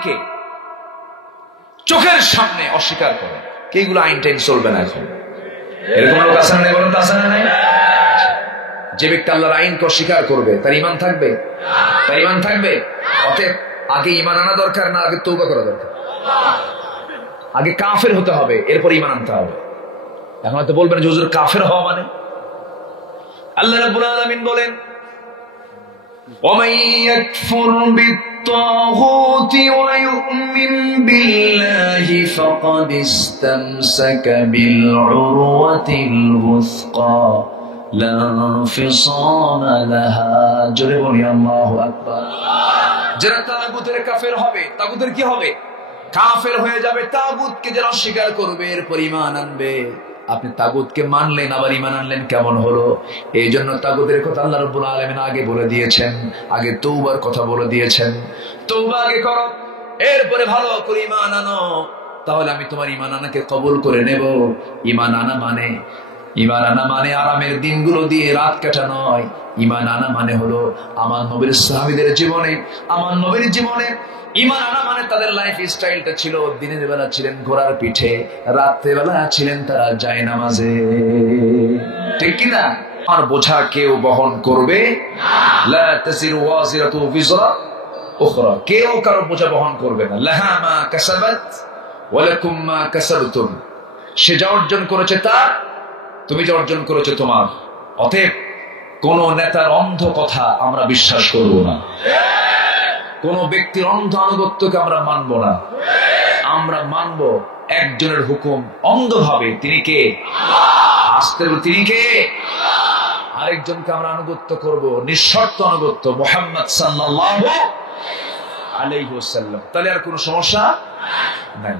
আইনকে চোখের সামনে অস্বীকার করে, এইগুলো আইন টাইন চলবে না এখন। এরকম লোক আছে না? বলুন তো, আছে না নাই? যে ব্যক্তি আল্লাহর আইনকে অস্বীকার করবে তার ঈমান থাকবে? তার ঈমান থাকবে? অতএব আগে ঈমান আনা দরকার না আগে তওবা করা দরকার? আগে কাফের হতে হবে, এরপর ঈমান আনতে হবে। এখন হয়তো বলবেন যে হুজুর কাফের হওয়া মানে? আল্লাহ রাব্বুল আলামিন বলেন, وَمَن يَكْفُرْ بِالطَّاغُوتِ وَيُؤْمِنْ بِاللَّهِ فَقَدِ اسْتَمْسَكَ بِالْعُرْوَةِ الْوُثْقَى لَا انفِصَامَ لَهَا। জোরে বলি আল্লাহু আকবার। যারা তাগুতের কাফের হবে, তাগুতের কি হবে? কাফের হয়ে যাবে। তাগুতকে যারা অস্বীকার করবে এরপর ঈমান আনবে। আপনি তাগুতকে মানলেন আবার ঈমান আনলেন, কেমন হলো? এই জন্য তাগুতের কথা আল্লাহ রাব্বুল আলামিন আগে বলে দিয়েছেন, আগে তওবার কথা বলে দিয়েছেন। তওবা আগে করো, এরপরে ভালো করে ঈমান আনো, তাহলে আমি তোমার ঈমান আনাকে কবুল করে নেব। ঈমান আনা মানে আরামের দিনগুলো দিয়ে রাত কাটা নয়। ঈমান আনা মানে হলো আমার নবীর সাহাবীদের জীবনে, আমার নবীর জীবনে ঈমান আনা মানে তাদের লাইফ স্টাইলটা ছিল, দিনের বেলা ছিলেন ঘোড়ার পিঠে, রাত্রে বেলা ছিলেন তারা জায়নামাজে। ঠিক কি না? আর বোঝা কেউ বহন করবে লা তাসিরু ওয়াজিরাতু বিজরা উখরা, কেউ কারো বোঝা বহন করবে না। লাহা মা কাসাবাত ওয়া লাকুম মা কাসাবতুম, সে যা অর্জন করেছে তার, তুমি যা অর্জন করেছো তোমার। অতএব কোন নেতার অন্ধ কথা আমরা বিশ্বাস করব না, কোন ব্যক্তির অন্ধ আনুগত্যকে আমরা মানব না। আমরা মানব একজনের হুকুম অন্ধভাবে, তিনি কে? আস্তে তিনি কে? আরেকজনকে আমরা আনুগত্য করব নিঃশর্ত আনুগত্য, মুহাম্মদ সাল্লাল্লাহু আলাইহি ওয়াসাল্লাম। তাহলে আর কোনো সমস্যা নাই।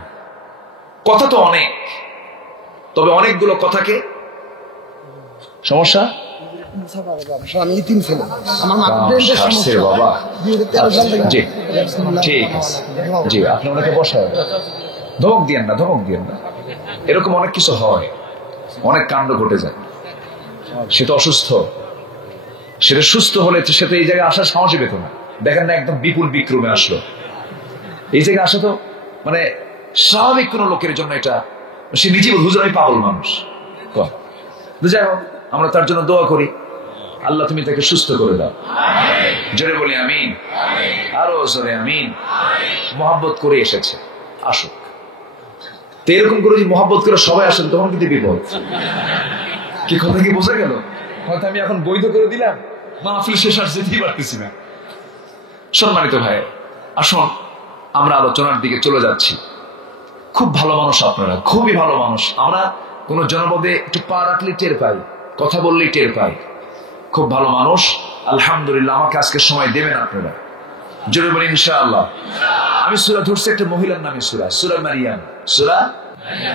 কথা তো অনেক, তবে অনেকগুলো কথাকে সমস্যা আপনি ওনাকে বসায় ধমক দিয়েন না, ধমক দিয়েন না। এরকম অনেক কিছু হয়, অনেক কাণ্ড ঘটে যায়। সে তো অসুস্থ, সেটা সুস্থ হলে সে তো এই জায়গায় আসার সাহসই পেত না। দেখেন না, একদম বিপুল বিক্রমে আসলো। এই জায়গায় আসা তো মানে স্বাভাবিক কোন লোকের জন্য এটা, সে নিজে হুজুর আমি পাগল মানুষ। যাই হোক, আমরা তার জন্য দোয়া করি, আল্লাহ তুমি তাকে সুস্থ করে দাও। জোরে বলি আমিন, আরো জোরে আমিন। মহব্বত করে এসেছে, আসুক। তো এরকম করে যদি মহব্বত করে সবাই আসেন তখন কিন্তু বিপদ। কি কথা কি বোঝা গেল? হয়তো আমি এখন বৈধ করে দিলাম, মাহফিল শেষ আর যেতেই পারতেছি না। সম্মানিত ভাই, আসুন আমরা আলোচনার দিকে চলে যাচ্ছি। খুব ভালো মানুষ আপনারা, খুবই ভালো মানুষ। আমরা কোন জনপদে একটু পা রাখলে টের পাই, কথা বললেই টের পাই। খুব ভালো মানুষ, আলহামদুলিল্লাহ। আমাকে আজকে সময় দেবেন আপনারা, জোরে বলি ইনশাআল্লাহ। আমি সূরা ধরছি, একটা মহিলার নামে সূরা, সূরা মারিয়াম। সূরা,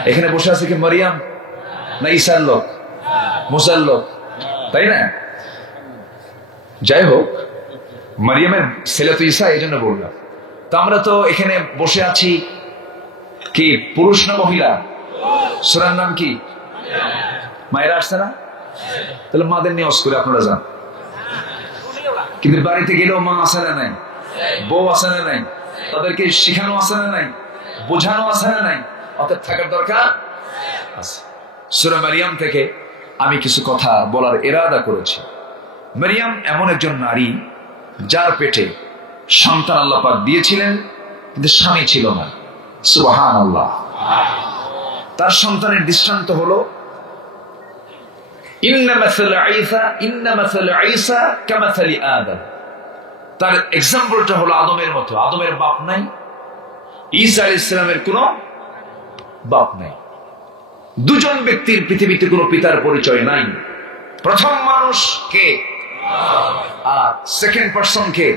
এখানে বসে আছে কি মারিয়াম না ঈসার লোক? মুসার লোক, তাই না? যাই হোক, মারিয়ামের ছেলে তো ঈসা, এই জন্য বললাম। তো আমরা তো এখানে বসে আছি কি পুরুষ না মহিলা? সূরার নাম কি? মায়েরা আসছে না? তাহলে মাদের নিয়জ করে আপনারা যান। কিন্তু বাড়িতে গেলেও মা আসে না নাই, বউ আসে না নাই, তাদেরকে শিখানো আসে না নাই, বোঝানো আসে না নাই, অতএব থাকার দরকার আছে। সূরা মারিয়াম থেকে আমি কিছু কথা বলার ইরাদা করেছি। মারিয়াম এমন একজন নারী যার পেটে সন্তান আল্লাহ পাক দিয়েছিলেন, কিন্তু স্বামী ছিল না। সুবহানাল্লাহ। তার সন্তানের দৃষ্টান্ত হলো আদম। তার এক্সাম্পলটা হলো আদমের মতো। আদমের বাপ নাই, ঈসা আলাইহিস সালামের কোন বাপ নাই। দুজন ব্যক্তির পৃথিবীতে কোনো পিতার পরিচয় নাই। প্রথম মানুষ কে? আর সেকেন্ড পারসন কে?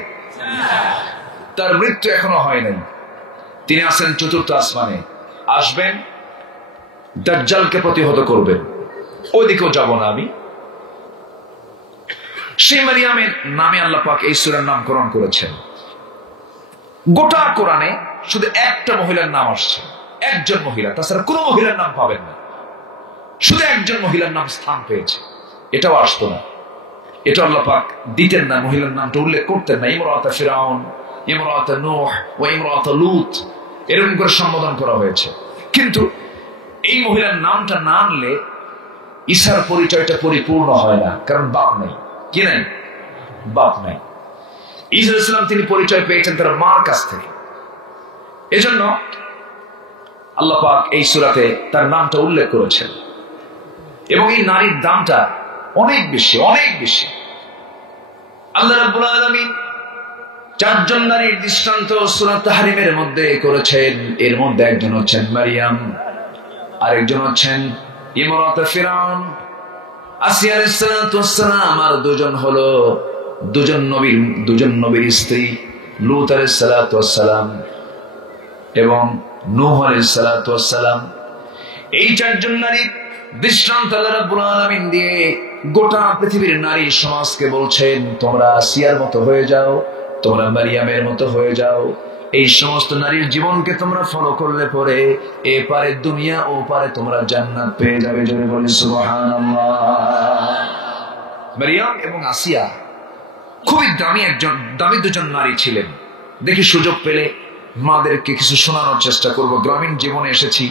তার মৃত্যু এখনো হয় নাই। তিনি আছেন চতুর্থ আসমানে, আসবেন, দাজ্জালকে প্রতিহত করবেন। ওইদিকেও যাব না আমি। সেই মারিয়ামের নামে আল্লাহ পাক এই সূরার নামকরণ করেছেন। গোটা কোরআনে শুধু একটা মহিলার নাম আসছে, একজন মহিলা, তাছাড়া কোনো মহিলার নাম পাবেন না। শুধু একজন মহিলার নাম স্থান পেয়েছে, এটাও আসতো না। এটা আল্লাহ পাক দিতেন না, মহিলার নামটা উল্লেখ করতেন না। ইমরাতা ফিরাউন, ইমরাত নূহ ও ইমরাত লূত এরকম করে সম্বোধন করা হয়েছে। কিন্তু এই মহিলার নামটা না আনলে ঈসার পরিচয়টা পরিপূর্ণ হয় না, কারণ বাপ নেই। কি নাই? বাপ নাই। ঈসা আলাইহিস সালাম তিনি পরিচয় পেয়েছেন তার মার কাছ থেকে। এজন্য আল্লাহ পাক এই সূরাতে তার নামটা উল্লেখ করেছেন, এবং এই নারীর দামটা অনেক বেশি, অনেক বেশি। আল্লাহ রাব্বুল আলামিন 4 জন নারীর দৃষ্টান্ত সূরা তাহরিমের মধ্যে করেছেন। এর মধ্যে একজন হচ্ছেন মারিয়াম, আরেকজন হচ্ছেন ইমরাত ফিরআউন। আসিয়া আলাইহিস সালাম আর দুজন হলো দুজন নবীর স্ত্রী, লূত আলাইহিস সালাম এবং নূহ আলাইহিস সালাম। এই 4 জন নারীর দৃষ্টান্ত আল্লাহ রাব্বুল আলামিন দিয়ে গোটা পৃথিবীর নারী সমাজকে বলছেন, তোমরা আসিয়ার মতো হয়ে যাও, তোমরা মারিয়ামের মতো হয়ে যাও। এই সমস্ত নারীর জীবনকে তোমরা ফলো করলে পরে এপারে দুনিয়া ও পারে তোমরা জান্নাত পেয়ে যাবে। জোরে বলি সুবহানাল্লাহ। মারিয়াম এবং আসিয়া খুবই দামি দুজন নারী ছিলেন। দেখি সুযোগ পেলে মাদেরকে কিছু শোনানোর চেষ্টা করব। গ্রামীণ জীবনে এসেছি,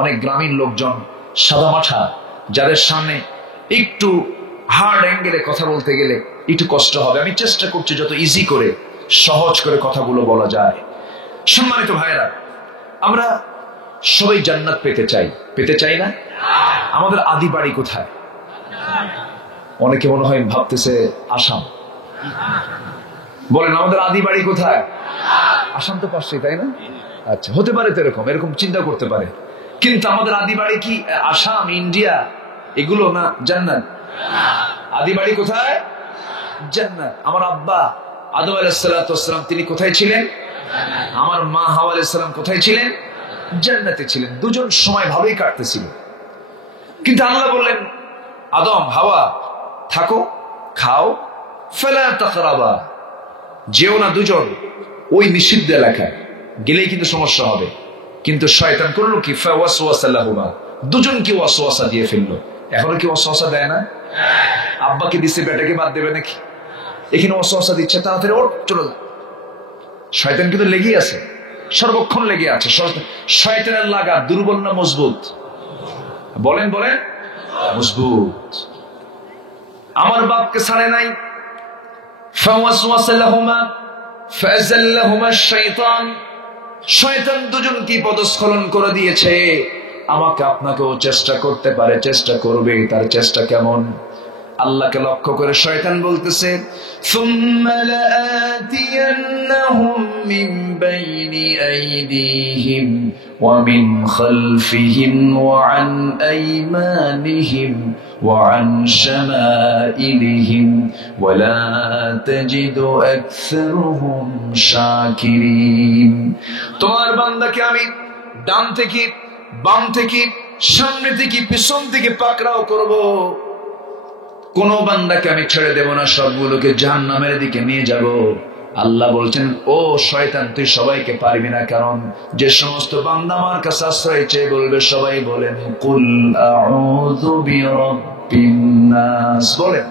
অনেক গ্রামীণ লোকজন সাদামাঠা, যাদের সামনে একটু হার্ড অ্যাঙ্গেলে কথা বলতে গেলে একটু কষ্ট হবে। আমি চেষ্টা করছি যত ইজি করে, সহজ করে কথাগুলো বলা যায়। সম্মানিত ভাইরা, আমরা সবাই জান্নাত পেতে চাই না? আমাদের আদি বাড়ি কোথায়? অনেকে মনে হয় ভাবতেছে আসাম। বলেন, আমাদের আদি বাড়ি কোথায়? আসাম তো পাশেই, তাই না? আচ্ছা, হতে পারে তো, এরকম চিন্তা করতে পারে। কিন্তু আমাদের আদি বাড়ি কি আসাম, ইন্ডিয়া এগুলো না? জান্নাত। আদি বাড়ি কোথায়? জান্নাত। আমার আব্বা আদম আলাইহিস সালাম তিনি কোথায় ছিলেন? আমার মা হাওয়া আলাইহিস সালাম কোথায় ছিলেন? জান্নাতে ছিলেন। দুজন সময় ভাবেই কাটতেছিল। কিন্তু আল্লাহ বললেন, আদম হাওয়া থাকো, খাও, ফালা তাকরাবা, যেও না দুজন ওই নিষিদ্ধ এলাকায়, গেলেই কিন্তু সমস্যা হবে। কিন্তু শয়তান করলো কি? ফাওয়াসওয়াসা লাহুমা, দুজনকে ওয়াসওয়াসা দিয়ে ফেললো। এখনো কি ওয়াসওয়াসা দেয় না? আব্বাকে দিচ্ছে, বেটাকে বাদ দেবে নাকি? এখানে ওয়াসওয়াসা দিচ্ছে, তাড়াতাড়ি ওঠ, চলো। শয়তান কিন্তু লেগেই আছে, সর্বক্ষণ লেগে আছে। শয়তানের লাগা দুর্বল না মজবুত? বলেন মজবুত। আমার বাপকে ছাড়ে নাই। ফাওয়াসওয়াসা লাহুমা ফাযাল্লাহুমা শাইতান, শয়তান দুজনকে পদস্খলন করে দিয়েছে। আমাকে আপনাকেও চেষ্টা করতে পারে, চেষ্টা করবে। তার চেষ্টা কেমন? আল্লাহকে লক্ষ্য করে শয়তান বলতেছে, সুম্মা লাআতিয়ান্নাহুম মিন বাইনি আইদিহিম ওয়া মিন খালফিহিম ওয়া আন আইমানিহিম ওয়া আন শামাইলিহিম ওয়া লা তাজিদু আকসারুহুম শাকিরিন। তোমার বান্দাকে আমি ডান থেকে, বাম থেকে, সামনে থেকে, পিছন থেকে পাকড়াও করব। কোন বান্দাকে আমি ছেড়ে দেব না, সবগুলোকে জাহান্নামের দিকে নিয়ে যাব। আল্লাহ বলছেন, ও শয়তান, তুই সবাইকে পারবি না। কারণ যে সমস্ত বান্দা আমার কাছে আশ্রয় চেয়ে বলবে, সবাই বলেন কুল আউযু বিরাব্বিন নাস। বলেন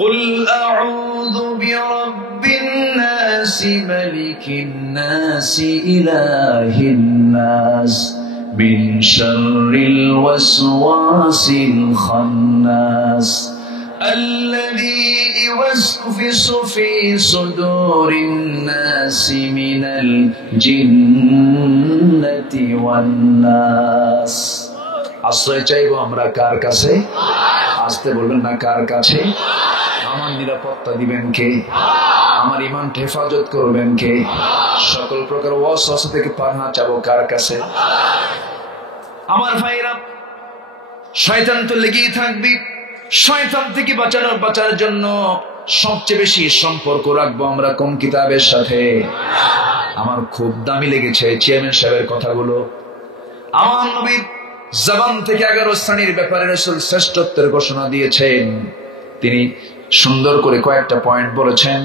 কুল আউযু বিরাব্বিন নাস মালিকিন নাস ইলাহিন নাস মিন শাররিল ওয়াসওয়াসিল খান্নাস আল্লাযী ইওয়াসওয়িসু ফি সুদুরিন নাসি মিনাল জিন্নাতি ওয়ান নাস। আশ্রয় চাইবো আমরা কার কাছে? আসতে বলবেন না, কার কাছে? আমার নিরাপত্তা দিবেন কে? আমার ঈমান হেফাজত করবেন কে? সকল প্রকার ওয়াসওয়াসা থেকে পানাহ চাবো কার কাছে? আমার ভাইরা, শয়তান তো লেগেই থাকবে। শয়তান থেকে বাঁচার জন্য সবচেয়ে বেশি সম্পর্ক রাখবো আমরা কোন কিতাবের সাথে? আমার খুব দামি লেগেছে চেয়ারম্যান সাহেবের কথাগুলো। আমার নবীর জবান থেকে 11 শ্রেণীর ব্যাপারে রাসূল শ্রেষ্ঠত্বের ঘোষণা দিয়েছেন। তিনি সুন্দর করে কয়েকটা পয়েন্ট বলেছেন,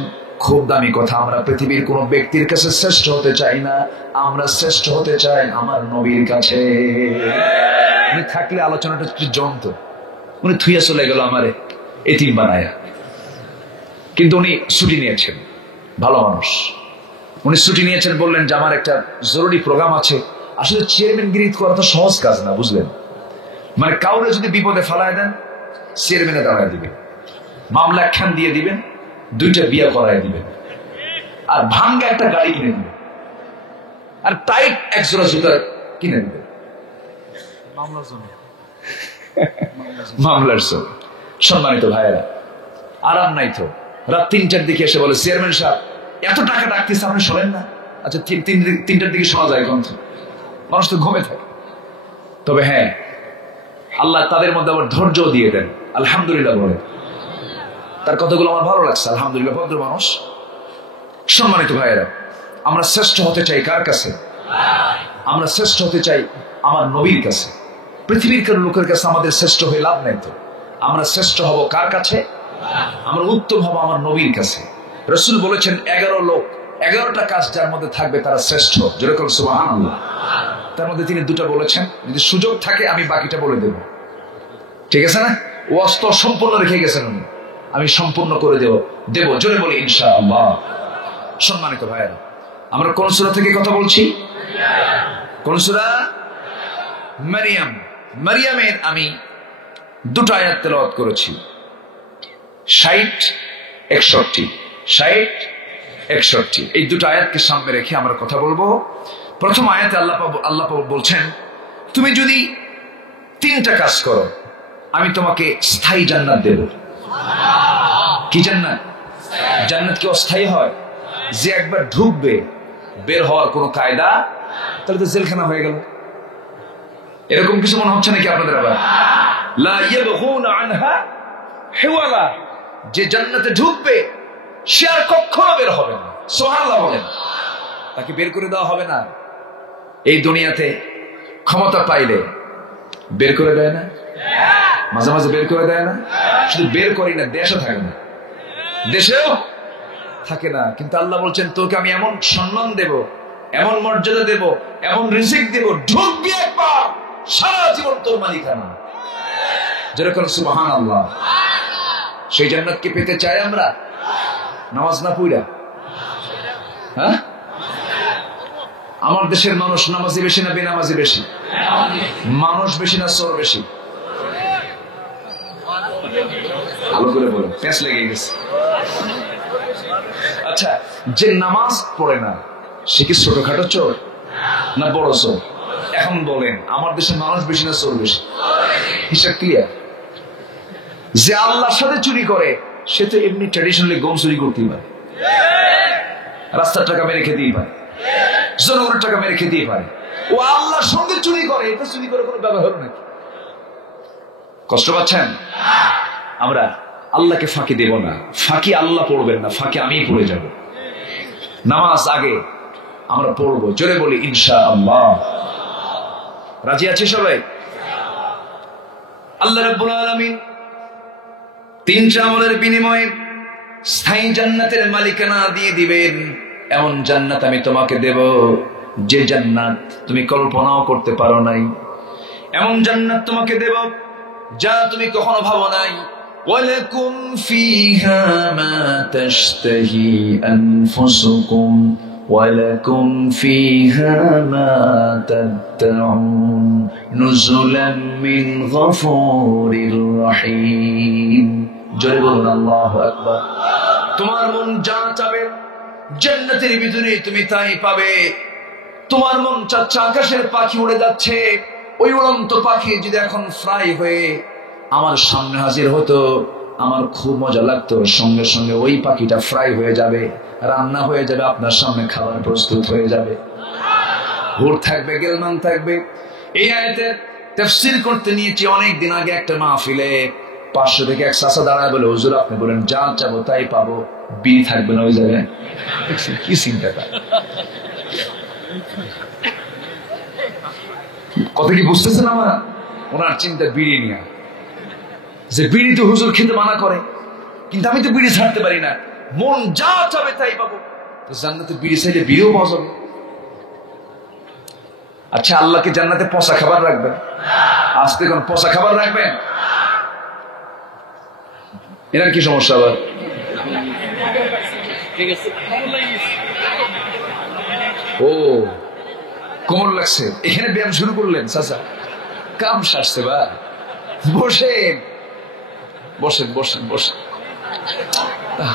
খুব দামি কথা। আমরা পৃথিবীর কোন ব্যক্তির কাছে শ্রেষ্ঠ হতে চাই না, আমরা শ্রেষ্ঠ হতে চাই আমার নবীর কাছে। উনি থাকলে আলোচনাটা একটু জমতো। উনি থুইয়া চলে গেল আমারে এতিম বানায়া, কিন্তু উনি ছুটি নিয়েছেন, ভালো মানুষ। উনি ছুটি নিয়েছেন, বললেন যে আমার একটা জরুরি প্রোগ্রাম আছে। আসলে চেয়ারম্যানগিরি করা তো সহজ কাজ না, বুঝলেন? মানে কাউরে যদি বিপদে ফেলায় দেন, চেয়ারম্যানে দাঁড়ায় দিবেন, মামলা একখান দিয়ে দিবেন, 2টা বিয়ে করায় দিবেন, আর ভাঙ্গা একটা গাড়ি কিনে দিবেন, আর টাইট এক জোড়া জুতা কিনে দিবেন মামলার জন্য। সম্মানিত ভাইয়েরা, আরাম নাই তো। রাত 3টার দিকে এসে বলে, চেয়ারম্যান সাহেব এত টাকা ডাকতেছে, আপনি শোনেন না? আচ্ছা, 3টার দিকে শোনা যায় কোন? মানুষ তো ঘুমে থাকে। তবে হ্যাঁ, আল্লাহ তাদের মধ্যে আবার ধৈর্য দিয়ে দেন। আলহামদুলিল্লাহ বলে, তার কথাগুলো আমার ভালো লাগছে। আলহামদুলিল্লাহ, ভদ্র মানুষ। সম্মানিত ভাইয়েরা, আমরা শ্রেষ্ঠ হতে চাই কার কাছে? আমরা শ্রেষ্ঠ হতে চাই আমার নবীর কাছে। পৃথিবীর কোন লোকের কাছে আমাদের শ্রেষ্ঠ হয়ে লাভ নেই তো। আমরা শ্রেষ্ঠ হব কার কাছে? আমরা উত্তম হব আমার নবীর কাছে। রাসূল বলেছেন 11 লোক, 11টা কাজ যার মধ্যে থাকবে তারা শ্রেষ্ঠ। যেরকম সুবহানাল্লাহ। তার মধ্যে তিনি 2টা বলেছেন, যদি সুযোগ থাকে আমি বাকিটা বলে দেব, ঠিক আছে না? ওয়াজ তো সম্পূর্ণ রেখে গেছেন উনি, আমি সম্পূর্ণ করে দেব। জোরে বলি ইনশাআল্লাহ। সম্মানিত ভাইয়েরা, আমরা কোন সূরা থেকে কথা বলছি? কোন সূরা? মারিয়াম। মারিয়ামের আমি 2টা আয়াত তেলাওয়াত করেছি, 60-61। 60-61 এই 2টা আয়াতকে সামনে রেখে আমরা কথা বলবো। প্রথম আয়াতে আল্লাহ বলছেন, তুমি যদি 3টা কাজ করো আমি তোমাকে স্থায়ী জান্নাত দেব। কি জান্নাত? জান্নাত কি অস্থায়ী হয়? যে একবার ঢুকবে বের হওয়ার কোনো কায়দা, তাহলে তো জেলখানা হয়ে গেল। এরকম কিছু মনে হচ্ছে নাকি আপনাদের? আবার লা ইয়াবগুনা আনহা হিওয়ালা, যে জান্নাতে ঢুকবে সে আর কখনো বের হবে না। সুবহানাল্লাহ বলেন। তাকে বের করে দেওয়া হবে না। এই দুনিয়াতে ক্ষমতা পাইলে বের করে দেয় না? মাঝে মাঝে বের করে দেয় না? শুধু বের করি না, দেশে থাকে না, দেশেও থাকে না। কিন্তু আল্লাহ বলছেন, তোকে আমি এমন সম্মান দেব, এমন মর্যাদা দেব, এমন রিজিক দেব, ঢুকবি একবার সারা জীবন তোর মালিকানা। যেরকম সুবহানাল্লাহ। সেই জান্নাতকে পেতে চাই আমরা? নামাজ না পড়া? হ্যাঁ, আমার দেশের মানুষ নামাজি বেশি না বেনামাজি বেশি? মানুষ বেশি না চোর বেশি? ভালো করে বলো, প্যাঁচ লেগে গেছে। আচ্ছা, যে নামাজ পড়ে না সে কি ছোটখাটো চোর না বড় চোর? এখন বলেন, আমার দেশের মানুষ বেশি না চোর বেশি? হিসাব ক্লিয়ার। যে আল্লাহর সাথে চুরি করে সে তো এমনি ট্র্যাডিশনালি গম চুরি করতেই পারে, রাস্তার টাকা মেরে খেতেই পারে, জনগণের টাকা মেরে খেতেই পারে। ও আল্লাহর সঙ্গে চুরি করে, এটা চুরি করে কোনো ব্যাপার হলো নাকি? কষ্ট পাচ্ছেন? আমরা আল্লাহকে ফাঁকি দেব না। ফাঁকি আল্লাহ পড়বেন না, ফাঁকি আমিই পড়ে যাব। নামাজ আগে আমরা পড়বো। জোরে বলি ইনশাআল্লাহ। রাজি আছি সবাই? আল্লাহ রাব্বুল আলামিন 3টা আমলের বিনিময়ে স্থায়ী জান্নাতের মালিকানা দিয়ে দিবেন। এমন জান্নাত আমি তোমাকে দেব যে জান্নাত তুমি কল্পনাও করতে পারো নাই। এমন জান্নাত তোমাকে দেব যা তুমি কখনো ভাবো নাই। ওয়ালাকুম ফিহা মা তাশতাহি আনফুসুকুম ওয়ালাকুম ফিহা মা তাদউন নুজুলাম মিন গফুরির রহিম। জয় বলুন আল্লাহু আকবার। তোমার মন যা চাবে জান্নাতের ভিতরে তুমি তাই পাবে। তোমার মন চাচ্ছে আকাশের পাখি উড়ে যাচ্ছে, ওই উড়ন্ত পাখি যদি এখন ফ্রাই হয়ে আমার সামনে হাজির হতো আমার খুব মজা লাগতো। সঙ্গে সঙ্গে ওই পাখিটা ফ্রাই হয়ে যাবে, রান্না হয়ে যাবে, আপনার সামনে খাবার প্রস্তুত হয়ে যাবে। হুর থাকবে, গেলমান থাকবে। এই আয়াতের তাফসীর করতে নিয়েছি অনেক দিন আগে একটা মাহফিলে। 500 থেকে এক চাচা দাঁড়ায় বলে, হুজুর আপনি বলেন যা চাবো তাই পাবো, বিড়ি থাকবে না ওই জায়গায়। কি চিন্তাটা, কথা কি বুঝতেছেন? আমার ওনার চিন্তা বিড়ি নিয়ে, যে বিড়ি তো হুজুর খেতে মানা করে, কিন্তু আমি তো বিড়ি ছাড়তে পারি না। মন যা চাবে তাই পাবো। তো জান্নাতে বিড়ি চাইলে বিড়িও পাওয়া যাবে। আচ্ছা, আল্লাহকে জান্নাতে পচা খাবার রাখবেন? আজকে কোন পচা খাবার রাখবেন? এনার কি সমস্যা আবার? ও কোমর লাগছে, এখানে ব্যায়াম শুরু করলেন চাচা? কাম সারছে বা, বসেন বসেন বসেন বসেন,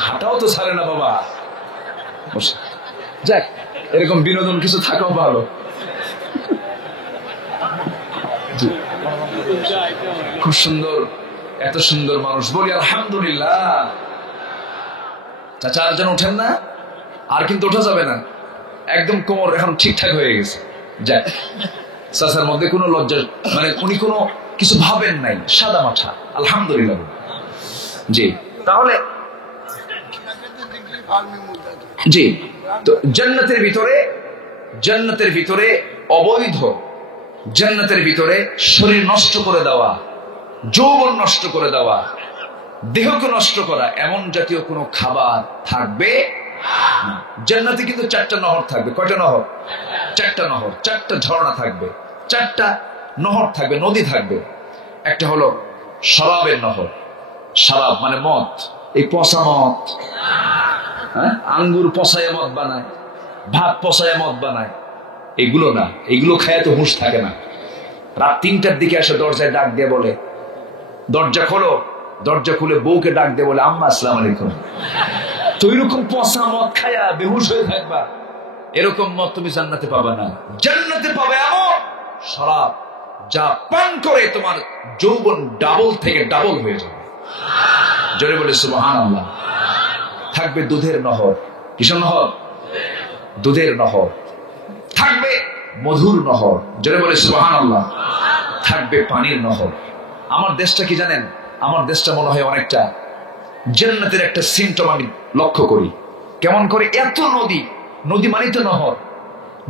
হাঁটাও তো ছাড়ে না বাবা, বসেন। যাক, এরকম বিনোদন কিছু থাকাও ভালো। খুব সুন্দর, এত সুন্দর মানুষ, বলি আলহামদুলিল্লাহ। চাচা আর যেন ওঠেন না, আর কিন্তু ওঠা যাবে না, একদম কোমর এখন ঠিকঠাক হয়ে গেছে। যাক, চাচার মধ্যে কোনো লজ্জা, মানে উনি কোনো কিছু ভাবেন নাই, সাদা মাথা, আলহামদুলিল্লাহ। জি, তাহলে জি, তো জান্নাতের ভিতরে অবৈধ, জান্নাতের ভিতরে শরীর নষ্ট করে দেওয়া, যৌবন নষ্ট করে দেওয়া, দেহকে নষ্ট করা, এমন জাতীয় কোনো খাবার থাকবে না। জান্নাতে কিন্তু 4টা নহর থাকবে। কয়টা নহর? 4টা নহর, 4টা ঝর্ণা থাকবে, 4টা নহর থাকবে, নদী থাকবে। একটা হলো শরাবের নহর, শরাব মানে মদ, এই পচা মদ, হ্যাঁ, আঙ্গুর পচায় মদ বানায়, ভাত পচায় মদ বানায়, এগুলো না, এগুলো খায় তো হুঁশ থাকে না। রাত 3টার দিকে এসে দরজায় ডাক দিয়ে বলে, দরজা খোলো, দরজা খুলে বউকে ডাক দিয়ে বলে, আম্মা আসসালামু আলাইকুম। তো এরকম পচা মদ খায়া বেহুশ হয়ে থাকবা, এরকম মদ তুমি জান্নাতে পাবে না। জান্নাতে পাবে এমন শরাব যা পান করে তোমার যৌবন ডাবল থেকে ডাবল হয়ে যাবে। জোরে বলে সুবহানাল্লাহ। থাকবে দুধের নহর। কিসের নহর? দুধের নহর। থাকবে মধুর নহর। জোরে বলে সুবহানাল্লাহ। থাকবে পানির নহর। আমার দেশটা কি জানেন? আমার দেশটা মনে হয় অনেকটা জান্নাতের একটা সিমটম আমি লক্ষ্য করি। কেমন করে? এত নদী, নদী মানে তো নহর,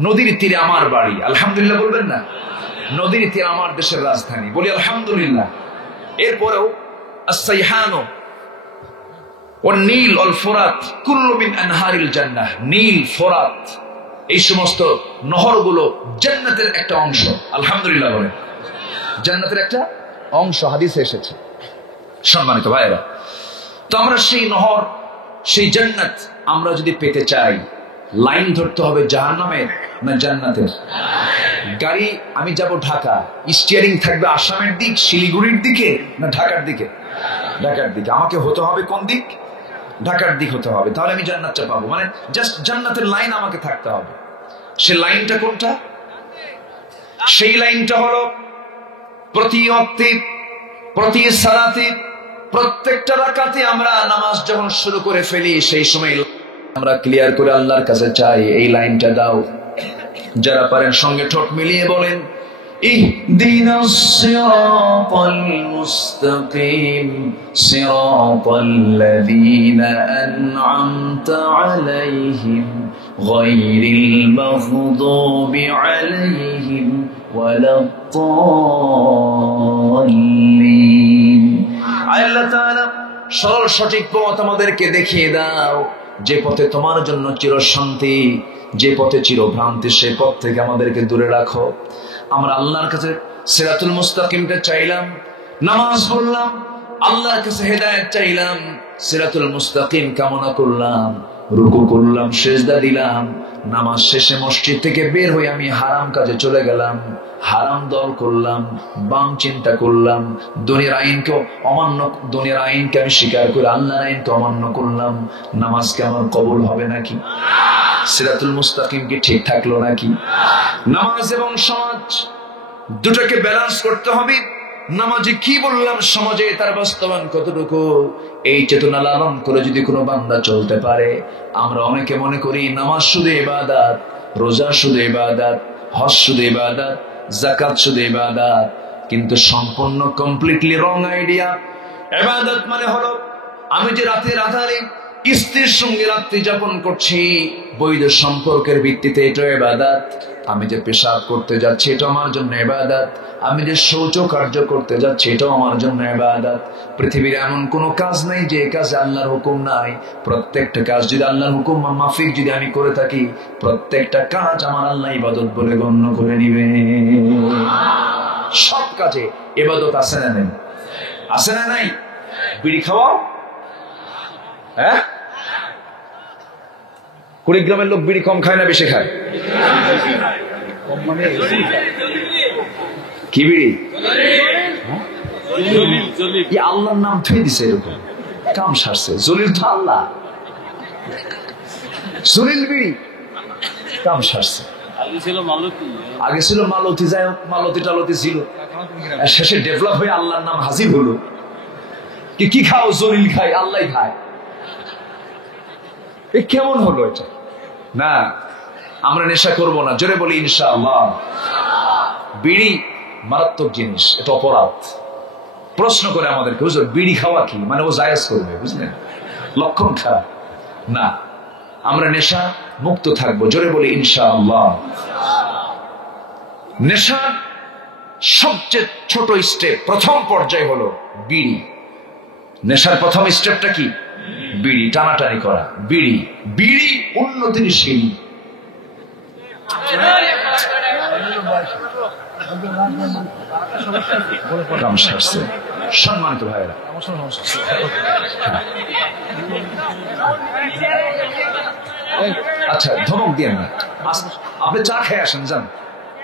নদীর তীরে আমার বাড়ি, আলহামদুলিল্লাহ বলবেন না? নদীর তীরে আমার দেশের রাজধানী, বলি আলহামদুলিল্লাহ। এরপরেও আস-সাইহানু ওয়ান নীল ওয়াল ফুরাত কুল্লু মিন আনহারিল জান্নাহ। নীল, ফোরাত, এই সমস্ত নহরগুলো জান্নাতের একটা অংশ, আলহামদুলিল্লাহ বলেন। জান্নাতের একটা অংশ, হাদিসে এসেছে। সম্মানিত ভাইরা, তো আমরা সেই নহর, সেই জান্নাত আমরা যদি পেতে চাই, লাইন ধরতে হবে জাহান্নামের না জান্নাতের? গাড়ি, আমি যাব ঢাকা, স্টিয়ারিং থাকবে আসামের দিক, শিলিগুড়ির দিকে না ঢাকার দিকে? ঢাকার দিকে। আমাকে হতে হবে কোন দিক? ঢাকার দিক হতে হবে, তাহলে আমি জান্নাতটা পাবো। মানে জাস্ট জান্নাতের লাইন আমাকে থাকতে হবে। সে লাইনটা কোনটা? সেই লাইনটা হলো প্রতি ওয়াক্তে, প্রতি সালাতে, প্রত্যেকটা রাকাতে আমরা নামাজ যখন শুরু করে ফেলি, সেই সময় আমরা ক্লিয়ার করে আল্লাহর কাছে চাই, এই লাইনটা দাও। যারা পারেন সঙ্গে ঠোঁট মিলিয়ে বলেন, ইহদিনাস সিরাতাল মুস্তাকিম সিরাতাল্লাযীনা আন'আমতা আলাইহিম গায়রিল মাগদুবি আলাইহিম ওয়ালাদ-দাল্লিন। আল্লাহ তাআলা সরল সঠিক পথ আমাদেরকে দেখিয়ে দাও, যে পথে তোমার জন্য চির শান্তি, যে পথে চির ভ্রান্তি, সে পথ থেকে আমাদেরকে দূরে রাখো। আমরা আল্লাহর কাছে সিরাতুল মুস্তাকিমটা চাইলাম, নামাজ পড়লাম, আল্লাহর কাছে হেদায়েত চাইলাম, সিরাতুল মুস্তাকিম কামনা করলাম, রুকু করলাম, সিজদা দিলাম, নামাজ শেষে মসজিদ থেকে বের হয়ে আমি হারাম কাজে চলে গেলাম, হারাম দল করলাম, বাম চিন্তা করলাম, দুনিয়ার আইনকে অমান্য, দুনিয়ার আইনকে আমি স্বীকার করে আল্লাহর আইনকে অমান্য করলাম, নামাজকে আমার কবুল হবে নাকি? সিরাতুল মুস্তাকিম কি ঠিক থাকলো নাকি? নামাজ এবং সমাজ দুটোকে ব্যালেন্স করতে হবে। নামাজে কি বললাম, সমাজে তার বাস্তবায়ন কতটুকু, এই চেতনা লালন করে যদি কোনো বান্দা চলতে পারে। আমরা অনেকে মনে করি নামাজ শুধু ইবাদত, রোজা শুধু ইবাদত, হজ শুধু ইবাদত, যাকাত শুধু ইবাদত, কিন্তু সম্পূর্ণ কমপ্লিটলি রং আইডিয়া। ইবাদত মানে হলো আমি যে রাতের আধারে স্ত্রীর সঙ্গে রাত্রি যাপন করছি বৈধ সম্পর্কের ভিত্তিতে, এটা ইবাদত। আমি যে পেশাব করতে যাচ্ছি, এটা আমার জন্য ইবাদত। আমি যে শৌচ কার্য করতে যাচ্ছি, এটাও আমার জন্য ইবাদত। পৃথিবীর এমন কোন কাজ নাই যে কাজে আল্লাহর হুকুম নাই। প্রত্যেকটা কাজ যদি আল্লাহর হুকুম মাফিক যদি আমি করে থাকি, প্রত্যেকটা কাজ আমার আল্লাহ ইবাদত বলে গণ্য করে নিবে। সব কাজে ইবাদত আছে না নেই? আছে না নাই? বিড়ি খাওয়াও, হ্যাঁ? কুড়িগ্রামের লোক বিড়ি কম খায় না বেশি খায়? কি বিড়ি? আল্লাহর নাম থুয়ে দিছে, এরকম কাম সারছে। জলিল তো আল্লাহ, জলিল বিড়ি কাম সারছে। আগে ছিল মালতী, যাই হোক মালতী টালতী ছিল, শেষে ডেভেলপ হয়ে আল্লাহর নাম হাজির হলো। কি খাও? জলিল খাই, আল্লাহ খায়। এ কেমন হলো এটা? না, আমরা নেশা করব না, জোরে বলি ইনশাআল্লাহ। বিড়ি মারাত্মক জিনিস, এটা অপরাধ। প্রশ্ন করে আমাদেরকে, হুজুর বিড়ি খাওয়া কি মানে ও জায়েজ করবে? বুঝলেন, লক্ষণ খারাপ না। আমরা নেশা মুক্ত থাকবো, জোরে বলি ইনশাআল্লাহ। নেশা সবচেয়ে ছোট স্টেপ, প্রথম পর্যায় হলো বিড়ি। নেশার প্রথম স্টেপটা কি? বিড়ি, টানাটানি করা। বিড়ি বিড়ি উন্নতির সিঁড়ি। সম্মানিত ভাইয়েরা, আচ্ছা ধমক দিয়ে না, আপনি চা খেয়ে আসেন, যান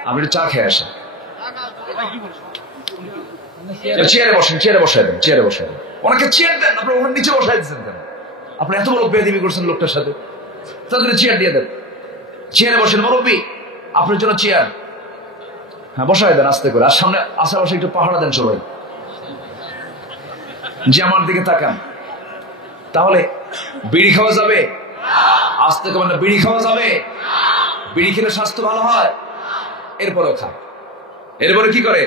আপনি চা খেয়ে আসেন। চেয়ারে বসেন, চেয়ারে বসাই দেন, চেয়ারে বসাই দেন। ওনাকে চেয়ার দেন, আপনি ওখানে নিচে বসাই দিচ্ছেন কেন? আপনি এত বড় বেয়াদবি করছেন লোকটার সাথে, তাদের চেয়ার দিয়ে দেন। চেয়ারে বসেন, মুরব্বী আপনার জন্য চেয়ার, হ্যাঁ বসাই দেন আস্তে করে। আর সামনে আশেপাশে একটু পাহারা দেন সবাই, যে আমার দিকে তাকান। তাহলে বিড়ি খাওয়া যাবে? আস্তে করে না, বিড়ি খাওয়া যাবে? বিড়ি খেলে স্বাস্থ্য ভালো হয়? এরপরেও খায়, এরপরে কি করে?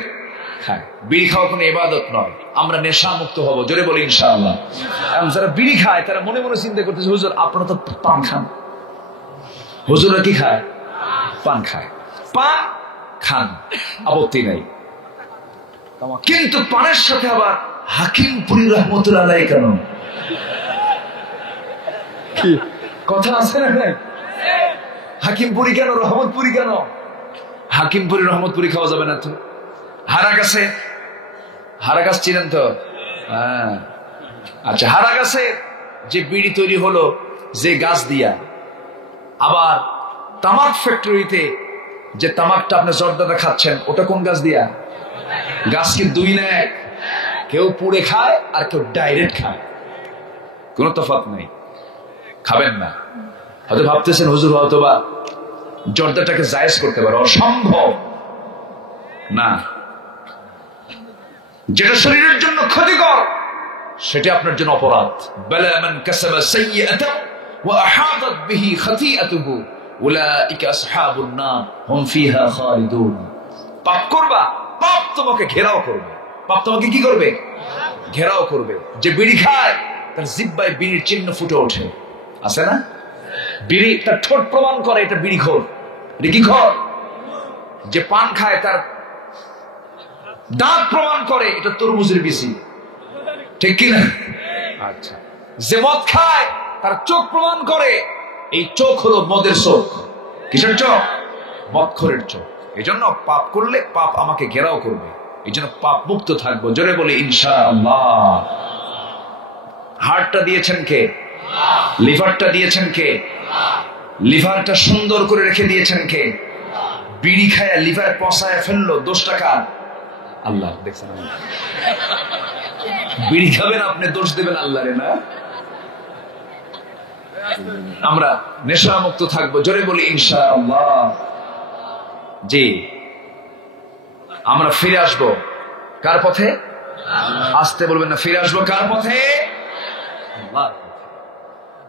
খায়। বিড়ি খাওয়া কোনো ইবাদত নয়, আমরা নেশা মুক্ত হবো, জোরে বলি ইনশাআল্লাহ। এখন যারা বিড়ি খায় তারা মনে মনে চিন্তা করতেছে, হুজুর আপনারা তো পান খান। হুজুরা কি খায়? পান খায়। পান খান, আপত্তি নাই, কিন্তু পানের সাথে আবার হাকিমপুরি রহমতুল্লাহ আলাইহি কেন? কি কথা আছে না? হাকিমপুরি কেন, রহমতপুরি কেন? হাকিমপুরি রহমতপুরি খাওয়া যাবে না তো। হারা গাছে, হারা গাছ চিনেন তো? হ্যাঁ, আচ্ছা হারা গাছে যে বিড়ি তৈরি হলো যে গাছ দিয়া, আবার তামাক ফ্যাক্টরিতে যে তামাকটা আপনি জর্দাটা খাচ্ছেন ওটা কোন গাছ দিয়া? গাছ কি দুই না এক? কেউ পুড়ে খায় আর কেউ ডাইরেক্ট খায়, কোনো তফাৎ নেই। খাবেন না। হয়তো ভাবতেছেন হুজুর হয়তো বা জর্দাটাকে জায়েজ করতে পারে, অসম্ভব না। যেটা শরীরের জন্য ক্ষতিকর সেটা আপনার জন্য অপরাধ। বালা মান কাসাবা সাইয়্যাতান ওয়া আহাতাত বিহি খাতিআতুহু উলাইকা আসহাবুন নার হুম ফিহা খালিদুন। পাপ করবা, পাপ তোমাকে ঘেরাও করবে। পাপ তোমাকে কি করবে? ঘেরাও করবে। যে বিড়ি খায় তার জিহ্বায় বিড়ির চিহ্ন ফুটে ওঠে, আছে না? বিড়ি তার ঠোঁট প্রমাণ করে এটা বিড়িখোর, এটা কি খোর? যে পান খায় তার দাঁত প্রমাণ করে এটা তরমুজের বিচি, ঠিক কিনা? আচ্ছা, যে মদ খায় তার চোখ প্রমাণ করে এই চোখ হলো মদের চোখ। কিসের চোখ? মদখোরের চোখ। এই জন্য পাপ করলে পাপ আমাকে ঘেরাও করবে, এই জন্য পাপ মুক্ত থাকবো, জোরে বলে ইনশাআল্লাহ। হার্টটা দিয়েছেন কে? লিভারটা দিয়েছেন কে? লিভারটা সুন্দর করে রেখে দিয়েছেন কে? বিড়ি খায় লিভার পচায় ফেললো, দোষটা কার? আল্লাহ। দেখছেন, বিড়ি খাবেন আপনি, দোষ দেবেন আল্লাহরে না। আমরা নেশা মুক্ত থাকবো, জোরে বলি ইনশাআল্লাহ। জি, আমরা ফিরে আসবো কার পথে? আসতে বলবেন না, ফিরে আসবো কার পথে?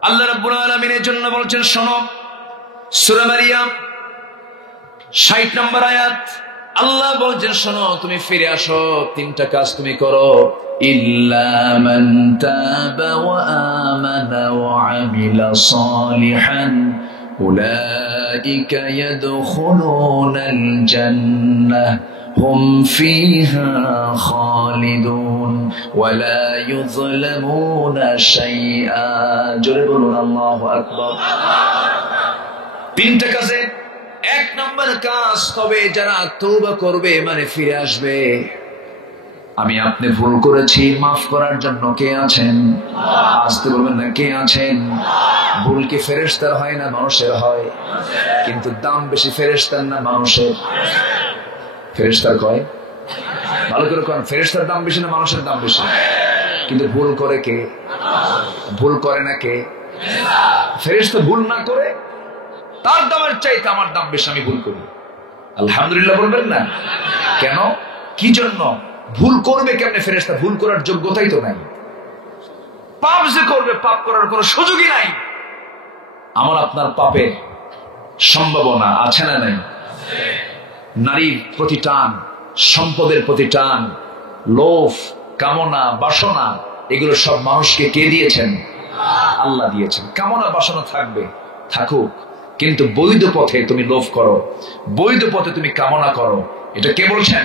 আল্লাহ রাব্বুল আলামিনের জন্য বলছেন, শোনো সূরা মারিয়াম 60 নম্বর আয়াত। আল্লাহ বলছেন শোনো, তুমি ফিরে আসো, তিনটা কাজ তুমি করো। ইল্লা মান তাবা ওয়া আমানা ওয়া আমিলা সালিহান উলাইকা ইয়াদখুলুনাল জান্নাহ হুম ফিহা খালিদুন ওয়া লা ইউযলামুনা শাইআ। জোরে বলুন আল্লাহু আকবার। তিনটা কাজে এক নম্বর কাজ, তবে যারা তওবা করবে মানে ফিরে আসবে। আমি আপনি ভুল করেছি, মাফ করার জন্য কে আছেন? আসতে বলবেন না, কে আছেন? ভুল কি ফেরেশতার হয় না মানুষের হয়? কিন্তু দাম বেশি ফেরেশতার না মানুষের? ফেরেশতার কয়, ভালো করে কন, ফেরেশতার দাম বেশি না মানুষের দাম বেশি? কিন্তু ভুল করে কে? ভুল করে না কে? ফেরেশতা ভুল না করে তার দামের চাইতে আমার দাম বেশি, আমি ভুল করি। আলহামদুলিল্লাহ বলবেন না? কেন, কি জন্য? ভুল করবে কেমনে ফেরেশতা? ভুল করার যোগ্যতাই তো নাই। পাপ যে করবে, পাপ করার কোনো সুযোগই নাই। আমার আপনার পাপের সম্ভাবনা আছে না নাই? নারীর প্রতি টান, সম্পদের প্রতি টান, লোভ, কামনা, বাসনা, এগুলো সব মানুষকে কে দিয়েছেন? আল্লাহ দিয়েছেন। কামনা বাসনা থাকবে, থাকুক, কিন্তু বৈধ পথে তুমি লোভ করো, বৈধ পথে তুমি কামনা করো, এটা কে বলছেন?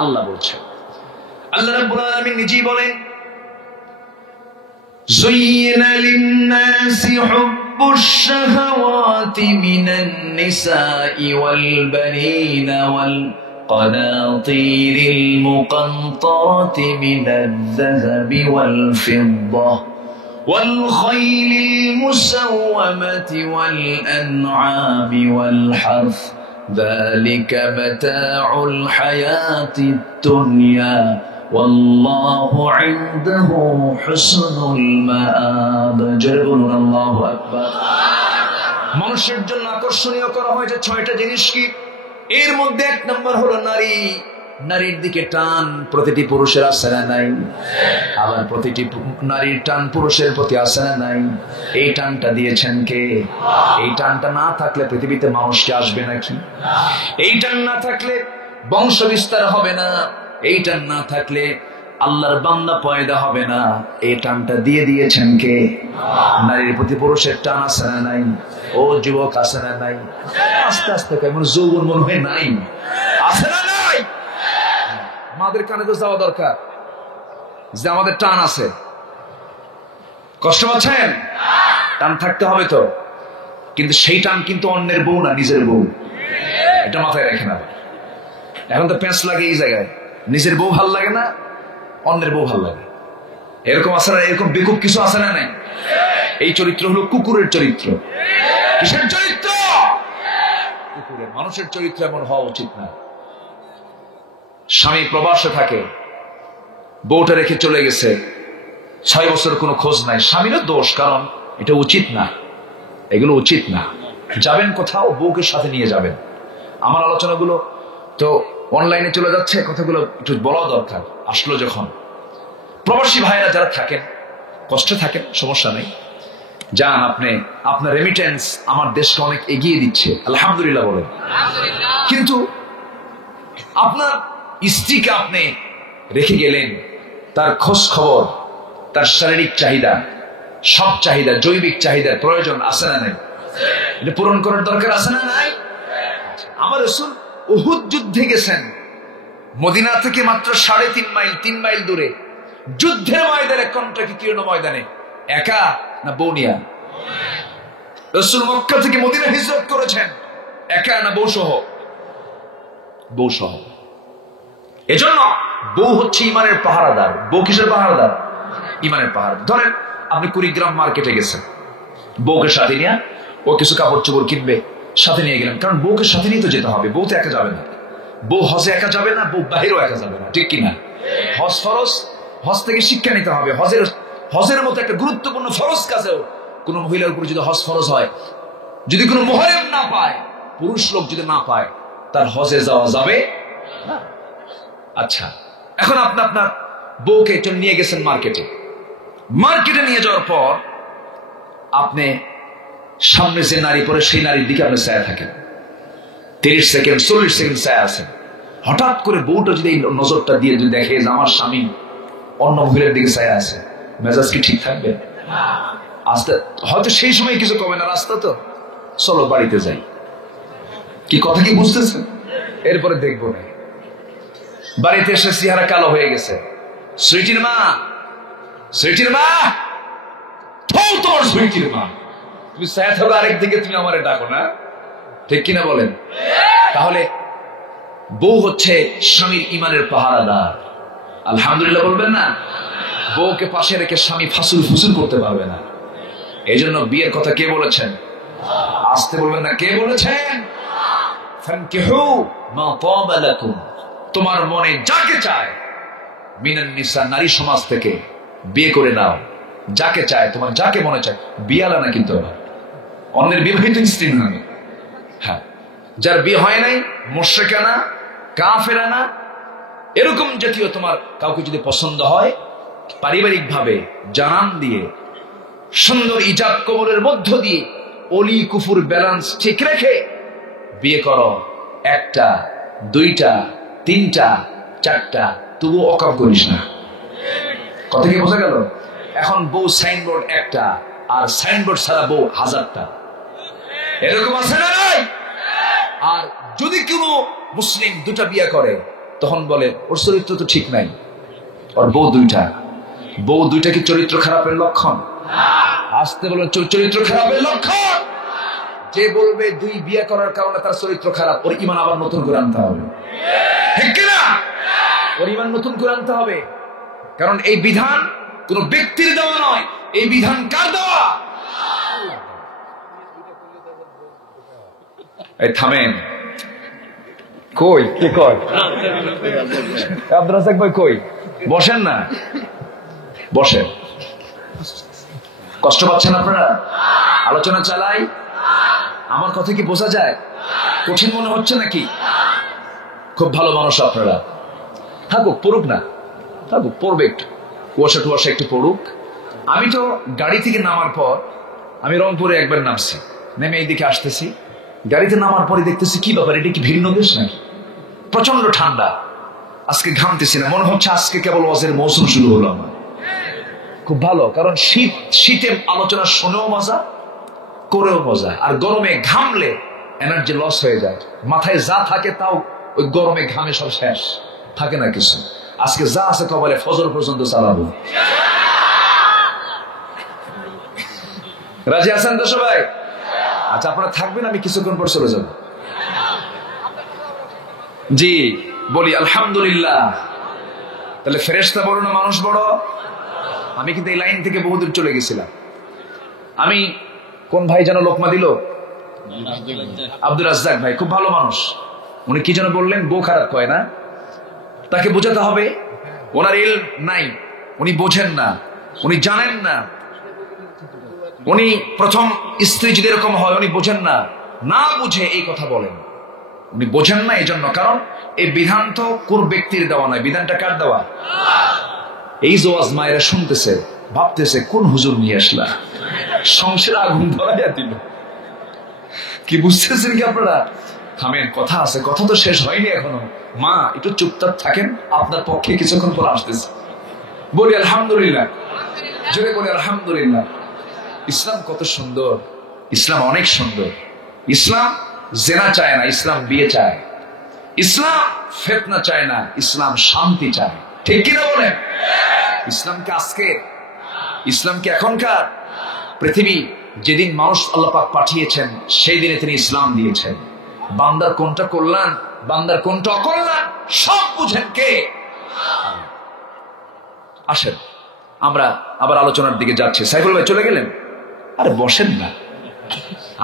আল্লাহ বলছেন। আল্লাহ রাব্বুল আলামিন নিজেই বলেন, যুয়িনা লিন-নাসি হুব্বুশ শাহাওয়াতি মিনান নিসাই ওয়াল বানিনা ওয়াল qanatiril muqantarati minadh-dhahabi wal fiddah wal khaylil musawwamati wal an'ami wal harth dhalika mata'ul hayatid dunya wallahu 'indahu husnul ma'ab। জোরে বলুন আল্লাহু আকবার। মানুষের জন্য আকর্ষণীয় করা হয়েছে 6টা জিনিস। কি? এর মধ্যে 1 নম্বর হলো নারী। নারীর দিকে টান প্রতিটি পুরুষের আছে না নাই? আবার প্রতিটি নারীর টান পুরুষের প্রতি আছে না নাই? এই টানটা দিয়েছেন কে? এই টানটা না থাকলে পৃথিবীতে মানুষকে আসবে নাকি? এই টান না থাকলে বংশ বিস্তার হবে না। এই টান না থাকলে আল্লাহর বান্দা পয়দা হবে না। এই টানটা দিয়ে দিয়েছেন কে? নারীর প্রতি পুরুষের টান আছে না নাই? ও যুবক, আছে না নাই? আস্তে আস্তে কেমন যৌবন মনে হয় নাই? আছে না নাই? আমাদের কানে তো যাওয়া দরকার যে আমাদের টান আছে। কষ্ট পাচ্ছেন? টান থাকতে হবে তো, কিন্তু সেই টান কিন্তু অন্যের বউ না, নিজের বউ। এটা মাথায় রেখে না। এখন তো প্যাঁচ লাগে এই জায়গায়, নিজের বউ ভাল লাগে না, অন্যের বউ ভাল লাগে। এরকম আছে না? এরকম বেকুব কিছু আছে না নাই? এই চরিত্র হলো কুকুরের চরিত্র। কিসের চরিত্র? কুকুরের। মানুষের চরিত্র এমন হওয়া উচিত না। স্বামী প্রবাসে থাকে, বউটা রেখে চলে গেছে, 6 বছর কোনো খোঁজ নাই। স্বামীরও দোষ, কারণ এটা উচিত না, এগুলো উচিত না। যাবেন কোথাও, বউকে সাথে নিয়ে যাবেন। আমার আলোচনাগুলো তো অনলাইনে চলে যাচ্ছে, কথাগুলো একটু বলা দরকার। আসলো যখন প্রবাসী ভাইরা যারা থাকেন, কষ্টে থাকেন, সমস্যা নেই, যান আপনি। আপনার রেমিটেন্স আমার দেশকে অনেক এগিয়ে দিচ্ছে, আলহামদুলিল্লাহ বলেন। কিন্তু আপনার স্ত্রীকে আপনি রেখে গেলেন, তার খোঁজ খবর, তার শারীরিক চাহিদা, সব চাহিদা, জৈবিক চাহিদার প্রয়োজন আছে না নাই? এটা পূরণ করার দরকার আছে না নাই? আমার রাসূল উহুদ যুদ্ধে গেছেন, মদিনা থেকে মাত্র 3.5 মাইল, 3 মাইল দূরে যুদ্ধের ময়দানে, কণ্টকীর্ণ ময়দানে, একা না বউ নিয়া? রাসূল মক্কা থেকে মদিনা হিজরত করেছেন একা না বউ সহ? বউ সহ। এজন্য বউ হচ্ছে ইমানের পাহারাদার। বউ কিসের পাহারাদার? ইমানের পাহারাদার। ধরেন আপনি কুড়িগ্রাম মার্কেটে গেছেন, বউকে সাথে নিয়ে, ও কিছু কাপড় চোপড় কিনবে, সাথে নিয়ে গেলেন, কারণ বউকে সাথে নিয়ে তো যেতে হবে। বউ তো একা যাবে না, বউ হজে একা যাবে না, বউ বাহিরেও একা যাবে না, ঠিক কিনা? হজ ফরজ, হজ থেকে শিক্ষা নিতে হবে। হজের মতো একটা গুরুত্বপূর্ণ ফরজ কাজেও কোন মহিলার উপর যদি হজ ফরজ হয়, যদি কোনো মুহররম না পায়, পুরুষ লোক যদি না পায়, তার হজে যাওয়া যাবে না। আচ্ছা, এখন আপনি আপনার বউকে নিয়ে গেছেন মার্কেটে। মার্কেটে নিয়ে যাওয়ার পর আপনি সামনে যে নারী পরে, সেই নারীর দিকে আপনি চায়া থাকেন, 30 সেকেন্ড 40 সেকেন্ড চায়া আছেন। হঠাৎ করে বউটা যদি এই নজরটা দিয়ে যদি দেখে যে আমার স্বামী অন্য মহিলার দিকে চায়া আছে, মেজাজ কি ঠিক থাকবে? আস্তে হয়তো সেই সময় কিছু কমে না, রাস্তা তো, চলো বাড়িতে যাই। কি কথা কি বুঝতেছেন? এরপরে দেখবো না। বাড়িতে এসে চেহারা কালো হয়ে গেছে। সুইটির মা, সুইটির মা, তোমার সুইটির মা, তুমি চায়া থাকো আরেক দিকে, তুমি আমারে ডাকো না, ঠিক কিনা বলেন? তাহলে বউ হচ্ছে স্বামীর ইমানের পাহারাদার। আলহামদুলিল্লাহ বলবেন না? বউকে পাশে রেখে স্বামী ফাসুল ফুসুল করতে পারবে না। এই জন্য বিয়ের কথা কে বলেছেন? আসতে বলবেন না, কে বলেছেন? ফানকিহু মা তাবা লাকুম, তোমার মনে যাকে চায় মিনান নিসা, নারী সমাজ থেকে বিয়ে করে নাও, যাকে চায়, তোমার যাকে মনে চায়। বিয়ালা না কিন্তু আবার অন্যের বিবাহিত স্ত্রী নামে। হ্যাঁ, যার বিয়ে হয় নাই, মুশরিকানা, কাফেরানা, এরকম জাতীয় তোমার কাউকে যদি পছন্দ হয়, পারিবারিক ভাবে জানান দিয়ে সুন্দর ইজাব কবরের মধ্য দিয়ে অলি কুফুর ব্যালেন্স ঠিক রেখে বিয়ে করো। একটা, দুইটা, তিনটা, চারটা, তবু অকাপ করিস না। কথা কি বোঝা গেল? এখন বউ সাইনবোর্ড একটা, আর সাইনবোর্ড ছাড়া বউ হাজারটা, এরকম আছে না নাই? আর যদি কোনো মুসলিম দুটা বিয়ে করে, তখন বলে ওর চরিত্র তো ঠিক নাই, ওর বউ দুইটা। বউ দুইটা কি চরিত্র খারাপের লক্ষণ? আসতে বলেন, চরিত্র খারাপের লক্ষণ। যে বলবে দুই বিয়ে করার কারণে তার চরিত্র খারাপ, ওর ঈমান আবার নতুন করে আনতে হবে, ঠিক কিনা? ওর ঈমান নতুন করে আনতে হবে। কারণ এই বিধান কোন ব্যক্তির দেওয়া নয়, এই বিধান কার দেওয়া? এই থামেন, কই কে কয়? আব্দুল রাজ্জাক ভাই কই? বসেন না, বসেন। কষ্ট পাচ্ছেন আপনারা? আলোচনা চালাই। আমার কথা কি বোঝা যায়? কঠিন মনে হচ্ছে নাকি? খুব ভালো মানুষ আপনারা। থাকুক, পড়ুক না, থাকুক, পড়বে একটু, কুয়াশা টুয়াশা একটু পড়ুক। আমি তো গাড়ি থেকে নামার পর, আমি রংপুরে একবার নামছি, নেমে এইদিকে আসতেছি, গাড়িতে নামার পরে দেখতেছি কি ব্যাপার, এটা কি ভিন্ন দেশ নাকি? প্রচন্ড ঠান্ডা, আজকে ঘামতেছি না, মনে হচ্ছে আজকে কেবল ওয়াজের মৌসুম শুরু হলো আমার। খুব ভালো, কারণ শীতে আলোচনা শুনেও মজা, করেও মজা। আর গরমে ঘামলে এনার্জি লস হয়ে যায়, মাথায় যা থাকে তাও ওই গরমে ঘামে সব শেষ, থাকে না কিছু। আজকে যা আছে কপালে ফজর পর্যন্ত চালাবো। রাজি আছেন তো সবাই? আচ্ছা, আপনারা থাকবেন, আমি কিছুক্ষণ পর চলে যাব। জি বলি আলহামদুলিল্লাহ। তাহলে ফেরেশতা বড় না মানুষ বড়? আমি কিন্তু এই লাইন থেকে বহুদূর চলে গেছিলাম। আমি কোন ভাই যেন লোকমা দিল, আব্দুল রাজ্জাক ভাই, খুব ভালো মানুষ। উনি কি যেন বললেন, বউ খারাপ কয় না, তাকে বোঝাতে হবে। ওনার ইলম নাই, উনি বোঝেন না, উনি জানেন না। উনি প্রথম স্ত্রী যদি এরকম হয়, উনি বোঝেন না, না বুঝে এই কথা বলেন। উনি বোঝেন না এই জন্য, কারণ এই বিধান তো কোন ব্যক্তির দেওয়া নয়, বিধানটা কার দেওয়া? এই জোয়াজ মায়েরা শুনতেছে, ভাবতেছে কোন হুজুর নিয়ে আসলা, সংসারে আগুন ধরাইয়া দিল। কি বুঝতেছেন কি আপনারা? থামেন, কথা আছে, কথা তো শেষ হয়নি এখনো। মা একটু চুপচাপ থাকেন, আপনার পক্ষে কিছুক্ষণ পর আসতেছে। বলি আলহামদুলিল্লাহ, জোরে বলি আলহামদুলিল্লাহ। ইসলাম কত সুন্দর, ইসলাম অনেক সুন্দর। ইসলাম জেনা চায় না, ইসলাম বিয়ে চায়। ইসলাম ফিতনা চায় না, ইসলাম শান্তি চায়, ঠিক কিনা বলেন? ইসলামকে আজকে, ইসলামকে এখনকার, পৃথিবী যেদিন মানুষ আল্লাহ পাক পাঠিয়েছেন সেই দিনে তিনি ইসলাম দিয়েছেন। বান্দার কোনটা কল্যাণ, বান্দার কোনটা অকল্যাণ, সব বুঝেন কে? আসেন আমরা আবার আলোচনার দিকে যাচ্ছি। সাইফুল ভাই চলে গেলেন? আরে বসেন না,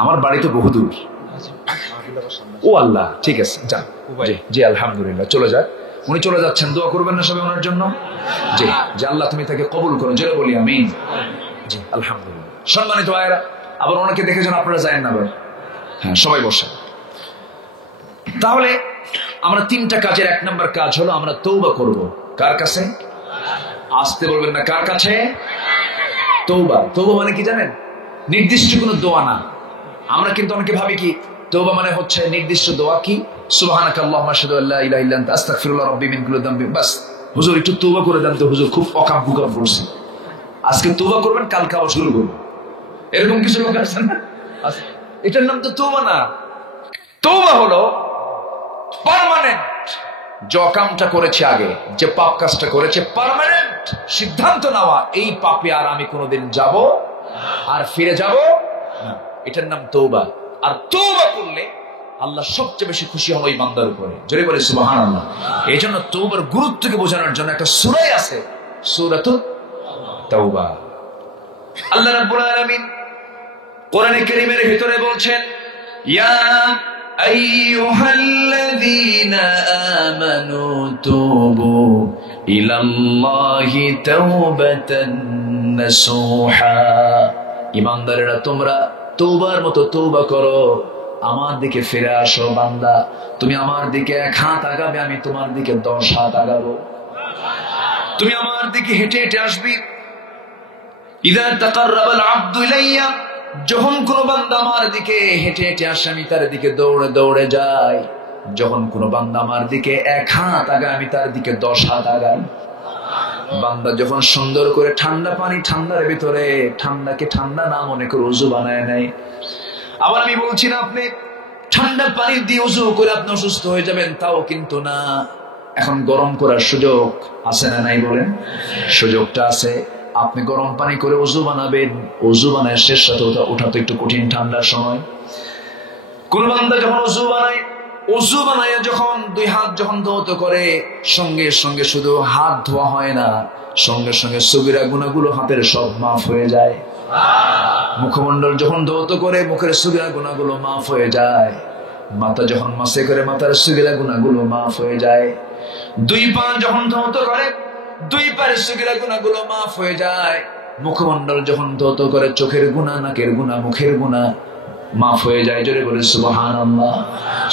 আমার বাড়ি তো বহুদূর। ও আল্লাহ, ঠিক আছে, যান। জি আলহামদুলিল্লাহ, চলে যাক। উনি চলে যাচ্ছেন, দোয়া করবেন না সবাই ওনার জন্য? জি, যে আল্লাহ তুমি তাকে কবুল করো, জোরে বলি আমিন। জি আলহামদুলিল্লাহ। সম্মানিত ভাইয়েরা, আবার অনেকে দেখেছেন, আপনারা যায়েন না আবার। হ্যাঁ, সবাই বসেন। তাহলে আমরা তিনটা কাজের এক নম্বর কাজ হলো আমরা তওবা করব। কার কাছে? আসতে বলবেন না, কার কাছে? তওবা। তওবা মানে কি জানেন? নির্দিষ্ট কোনো দোয়া না। আমরা কিন্তু অনেকে ভাবি কি তওবা মানে হচ্ছে নির্দিষ্ট দোয়া, কি সুবহানাকা আল্লাহুম্মা আশহাদু আল্লা ইলাহা ইল্লা আনতা আস্তাগফিরুল্লাহ রাব্বি মিন কুল্লি যামবি, বাস। হুজুর একটু তওবা করে দেন তো হুজুর, খুব অকাম বুকাম করছি। আজকে তওবা করবেন, কালকে আবার শুরু করবেন, এরকম কিছু লোক আছে না? এটার নাম তো তওবা না। তওবা হলো পার্মানেন্ট, যে কামটা করেছে আগে, যে পাপ কাজটা করেছে, পার্মানেন্ট সিদ্ধান্ত নেওয়া, এই পাপে আর আমি কোনোদিন যাব আর ফিরে যাব না। এটার নাম তওবা। আর তওবা করলে আল্লাহ সবচেয়ে বেশি খুশি হন ওই বান্দার উপরে। জোরে বলে সুবহানাল্লাহ। এই জন্য তওবার গুরুত্বকে বোঝানোর জন্য একটা সূরাই আছে, সূরাতুত তাওবা। আল্লাহ রাব্বুল আলামিন কোরআনে কারীমের ভিতরে বলছেন, ইয়া আইয়ুহাল্লাযীনা আমানু তুবু ইলাল্লাহি তাওবাতান নাসুহা। ঈমানদারেরা তোমরা তওবার মতো তওবা করো, আমার দিকে ফিরে আসো। বান্দা তুমি আমার দিকে 1 হাত আগাবে, আমি তোমার দিকে 10 হাত আগাবো। তুমি আমার দিকে হেঁটে হেঁটে আসবি। ইযা তাকাররাবাল আবদু ইলাইয়া, যখন কোন বান্দা আমার দিকে হেঁটে হেঁটে আসে আমি তার দিকে দৌড়ে দৌড়ে যাই। যখন কোন বান্দা আমার দিকে 1 হাত আগায় আমি তার দিকে 10 হাত আগাই। বান্দা যখন সুন্দর করে ঠান্ডা পানি, ঠান্ডার ভিতরে ঠান্ডাকে ঠান্ডা না মনে করে ওযু বানায় নেয়। আবার আমি বলছি না আপনি ঠান্ডা পানি দিয়ে ওযু করে আপনি অসুস্থ হয়ে যাবেন, তাও কিন্তু না। এখন গরম করার সুযোগ আছে না নাই বলেন? সুযোগটা আছে। আপনি গরম পানি করে ওযু বানাবেন, ওযু বানায় শেষ সাথে ওঠা তো একটু কঠিন ঠান্ডার সময়। কোন বান্দা যখন ওযু বানায় যখন 2 হাত যখন ধৌত করে, সঙ্গে সঙ্গে শুধু হাত ধোয়া হয় না, সঙ্গে সঙ্গে সগীরা গুনাহগুলো হাতের সব মাফ হয়ে যায়। মুখমণ্ডল যখন ধৌত করে মুখের সগীরা গুনাহগুলো মাফ হয়ে যায়। মাথা যখন মাসে করে মাথার সগীরা গুনাহগুলো মাফ হয়ে যায়। 2 পা যখন ধৌত করে 2 পায়ের সগীরা গুনাহগুলো মাফ হয়ে যায়। মুখমণ্ডল যখন ধৌত করে চোখের গুনাহ, নাকের গুনাহ, মুখের গুনাহ মাফ হয়ে যায়। জোরে বলে সুবহানাল্লাহ।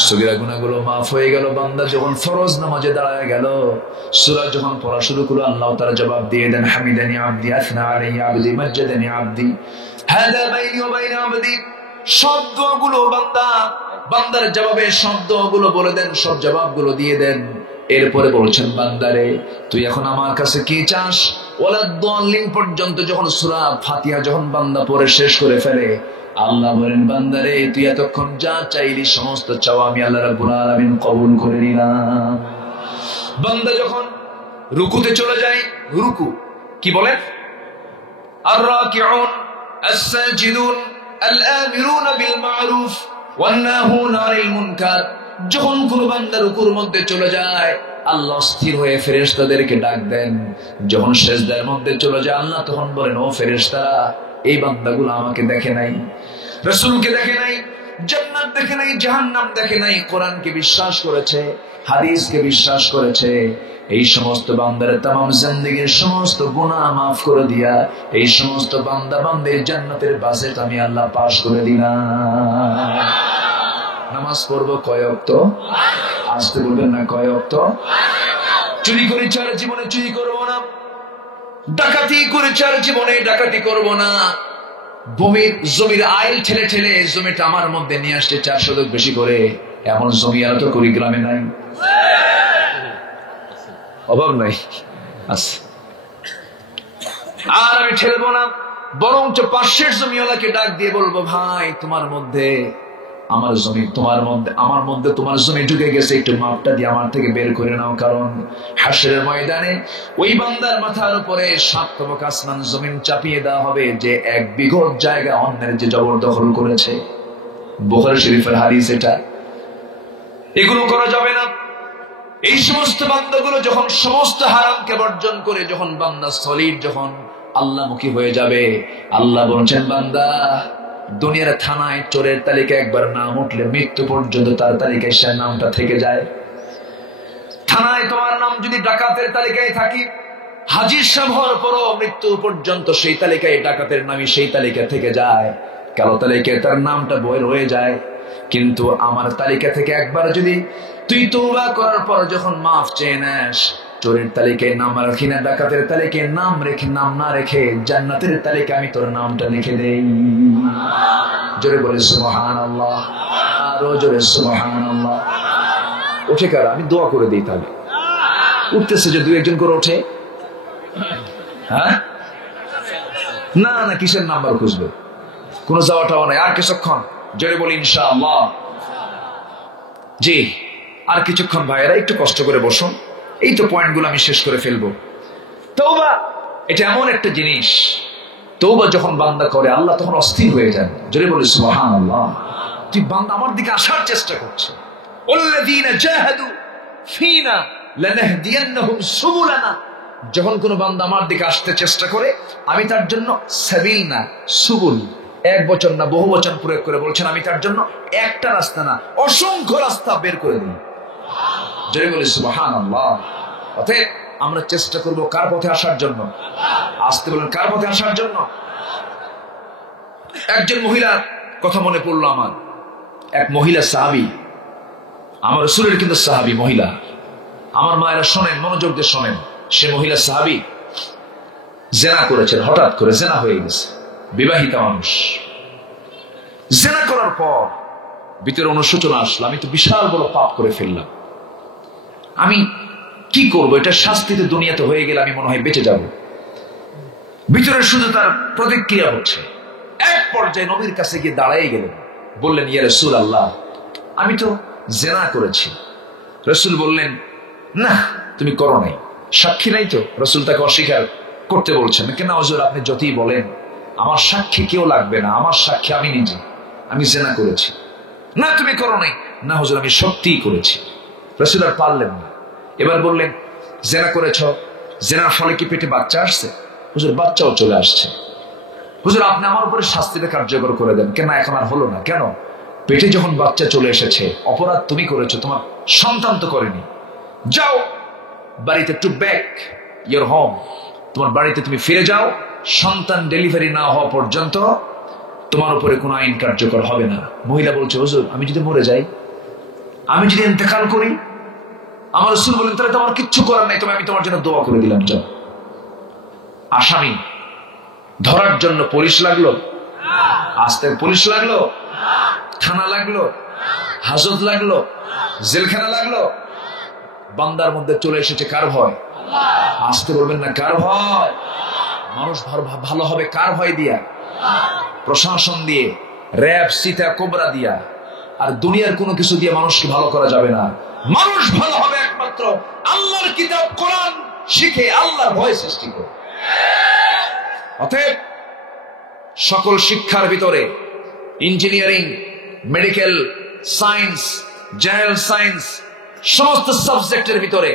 সগীরা গুনাহগুলো মাফ হয়ে গেল। বান্দা যখন ফরজ নামাজে দাঁড়ায় গেল, সূরা যখন পড়া শুরু করলো, আল্লাহ তাআলা জবাব দিয়ে দেন, হামিদানি আবদি, আসনা আলাইয়া আবদি, মাজ্জাদানি আবদি, হাদা বাইনি ওয়া বাইনা আবদি। সব দোয়াগুলো বান্দার জবাবে সব দোয়াগুলো বলে দেন, সব জবাবগুলো দিয়ে দেন। এরপরে বলছেন, বান্দারে তুই এখন আমার কাছে কি চাস? ওয়ালাদ-দাল্লিন পর্যন্ত যখন সূরা ফাতিহা যখন বান্দা পড়ে শেষ করে ফেলে, আল্লাহ বলেন, বান্দারে তুই এতক্ষণ যা চাইলি সমস্ত চাওয়া আমি আল্লাহ রাব্বুল আলামিন কবুল করে নিলাম। বান্দা যখন রুকুতে চলে যায়, রুকু কি বলেন? আর-রাকিউন আস-সাজিদুন আল-আমিরুনা বিল মা'রুফ ওয়ান-নাহুনা আনিল মুনকার। যখন কোন বান্দা রুকুর মধ্যে চলে যায়, আল্লাহ স্থির হয়ে ফেরেশতাদেরকে ডাক দেন। যখন সিজদার মধ্যে চলে যায়, আল্লাহ তখন বলেন, ও ফেরেশতারা, এই বান্দাগুলো আমাকে দেখে নাই, রাসূলকে দেখে নাই, জান্নাত দেখে নাই, জাহান্নাম দেখে নাই, কোরআনকে বিশ্বাস করেছে, হাদিসকে বিশ্বাস করেছে। এই সমস্ত বান্দার তামাম জিন্দেগীর সমস্ত গুনাহ মাফ করে দিয়া এই সমস্ত বান্দা বান্দির জান্নাতের বাজেট আমি আল্লাহ পাস করে দিলাম। নামাজ পড়বো কয় ওয়াক্ত? আসতে বলবেন না, কয় ওয়াক্ত? চুরি করে চার জীবনে চুরি করব না, ডাকাতি করে চার জীবনে ডাকাতি করব না, জমির আইল ঠেলে ঠেলে জমিটা আমার মধ্যে নিয়ে আসছে 4 শতক বেশি করে, এমন জমি আর তো কুড়িগ্রামে নাই, অভাব নাই, আছে। আর আমি ঠেলবো না, বরঞ্চ পাশের জমিওয়ালাকে ডাক দিয়ে বলবো, ভাই তোমার মধ্যে আমার জমি, তোমার মধ্যে আমার মধ্যে তোমার জমি ঢুকে গেছে, একটু মাপটা দিয়ে আমার থেকে বের করে নাও। কারণ হাসরের ময়দানে ওই বান্দার মাথার উপরে 7 তবক আসমান জমিন চাপিয়ে দেওয়া হবে, যে 1 বিঘত জায়গা অন্যের যে জবরদখল করেছে। বুখারী শরীফের হাদিস এটা। এগুলো করা যাবে না। এই সমস্ত বান্দাগুলো যখন সমস্ত হারামকে বর্জন করে যখন বান্দা সলিড যখন আল্লাহমুখী হয়ে যাবে, আল্লাহ বলছেন, বান্দা দুনিয়ার থানায় চোরের তালিকা একবার নাম উঠলে মৃত্যু পর্যন্ত তার তালিকায় সে নামটা থেকে যায়। থানায় তোমার নাম যদি ডাকাতের তালিকায় থাকি, হাজির সাহেব হওয়ার পরও মৃত্যু পর্যন্ত সেই তালিকায় ডাকাতের নামই সেই তালিকা থেকে যায়, কালো তালিকায় তার নামটা বইয়ের হয়ে যায়। কিন্তু আমার তালিকা থেকে একবার যদি তুই তওবা করার পর যখন মাফ চেয়ে নেস, চোরের তালিকায় নাম রাখি না, ডাকাতের তালিকায় নাম রেখে নাম না রেখে জান্নাতের তালিকায় আমি তোর নামটা লিখে দেই। জোরে বলে সুবহানাল্লাহ, আরো জোরে সুবহানাল্লাহ। ওঠে কারা? আমি দোয়া করে দিই। তাহলে উঠতেছে যে 2-1 করে ওঠে? হ্যাঁ না না, কিসের নাম্বার খুঁজবে? কোন যাওয়াটাও নাই। আর কিছুক্ষণ, জোরে বলি ইনশাআল্লাহ। জি, আর কিছুক্ষণ ভাইয়েরা, একটু কষ্ট করে বসুন। এই তো পয়েন্টগুলো আমি শেষ করে ফেলবো। তওবা এটা এমন একটা জিনিস, তওবা যখন বান্দা করে আল্লাহ তখন অস্থির হয়ে যান। জোরে বলি সুবহানাল্লাহ। তুই বান্দা আমার দিকে আসার চেষ্টা করছে। ওয়াল্লাযীনা জাহাদু ফীনা লানাহদিয়ান্নাহুম সুবুলানা, যখন কোন বান্দা আমার দিকে আসতে চেষ্টা করে আমি তার জন্য সাবিল না সুবুল, এক বচন না বহু বচন প্রয়োগ করে বলছেন আমি তার জন্য একটা রাস্তা না অসংখ্য রাস্তা বের করে দিই। জয় বলি সুবহানাল্লাহ। অতএব আমরা চেষ্টা করব কার পথে আসার জন্য? আসতে বলেন কার পথে আসার জন্য? একজন মহিলার কথা মনে পড়লো আমার, এক মহিলা সাহাবী, আমার রাসূলের কিন্তু সাহাবী মহিলা। আমার মায়েরা শোনেন, মনোযোগ দিয়ে শোনেন। সে মহিলা সাহাবী জেনা করেছেন, হঠাৎ করে জেনা হয়ে গেছে, বিবাহিতা মানুষ। জেনা করার পর ভিতরে অনুশোচনা আসলো, আমি তো বিশাল বড় পাপ করে ফেললাম, আমি কি করব? এটা শাস্তিতে দুনিয়াতে হয়ে গেলে আমি মনে হয় বেঁচে যাব। ভিতরে শুধু তার প্রতিক্রিয়া হচ্ছে। এক পর্যায়ে নবীর কাছে গিয়ে দাঁড়াই গেলেন, বললেন ইয়া রাসূলুল্লাহ, আমি তো জেনা করেছি। রাসূল বললেন না তুমি করো নাই, সাক্ষী নাই তো? রাসূল তাকে অস্বীকার করতে বলছেন। কেন হুজুর আপনি যতই বলেন আমার সাক্ষী কেউ লাগবে না, আমার সাক্ষী আমি নিজে, আমি জেনা করেছি। না তুমি করো নাই। না হুজুর আমি সত্যিই করেছি। রাসূল আর পারলেন না, এবার বললেন জেনা করেছ, জেনার ফলে কি পেটে বাচ্চা আসছে? হুজুর বাচ্চাও চলে আসছে। হুজুর আপনি আমার উপরে শাস্তিটা কার্যকর করে দেন। কেন এখন আর হলো না? কেন? পেটে যখন বাচ্চা চলে এসেছে অপরাধ তুমি করেছো, তোমার সন্তান তো করেনি। যাও বাড়িতে, টু ব্যাক ইয়োর হোম, তোমার বাড়িতে তুমি ফিরে যাও। সন্তান ডেলিভারি না হওয়া পর্যন্ত তোমার উপরে কোনো আইন কার্যকর হবে না। মহিলা বলছে হুজুর আমি যদি মরে যাই, আমি যদি ইন্তেকাল করি? আমার রাসূল বলেন তাহলে তো আমার কিচ্ছু করার নাই, আমি তোমার জন্য দোয়া করে দিলাম। যাও। আসামি ধরার জন্য পুলিশ লাগলো, আসতে পুলিশ লাগলো, থানা লাগলো, হাজত লাগলো, জেলখানা লাগলো। বান্দার মধ্যে চলে এসেছে কার ভয়? আসতে বলবেন না কার ভয়? মানুষ ভালো হবে কার ভয় দিয়া? প্রশাসন দিয়ে, র‍্যাব, সীতা, কোবরা দিয়া। আর দুনিয়ার কোনো কিছু দিয়ে মানুষকে ভালো করা যাবে না। মানুষ ভালো হবে একমাত্র আল্লাহর কিতাব কোরআন শিখে, আল্লাহর ভয় সৃষ্টি করে। অতএব সকল শিক্ষার ভিতরে engineering, medical science, general science, সমস্ত সাবজেক্টের ভিতরে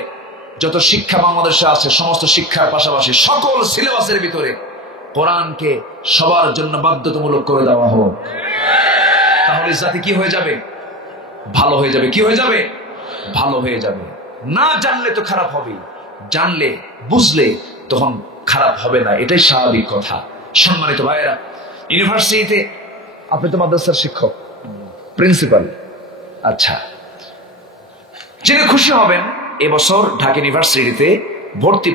যত শিক্ষা বাংলাদেশে আছে সমস্ত শিক্ষার পাশাপাশি সকল সিলেবাসের ভিতরে কোরআনকে সবার জন্য বাধ্যতামূলক করে দেওয়া হোক। তাহলে জাতি কি হয়ে যাবে? ভালো হয়ে যাবে। কি হয়ে যাবে? ভালো হয়ে যাবে। না জানলে তো খারাপ হবে, জানলে বুঝলে তখন খারাপ হবে না, এটাই স্বাভাবিক কথা। সম্মানিত ভাইয়েরা, ইউনিভার্সিটিতে আপনি তো মাদ্রাসার শিক্ষক, প্রিন্সিপাল, আচ্ছা, জেনে খুশি হবেন এবছর ঢাকা ইউনিভার্সিটিতে ভর্তি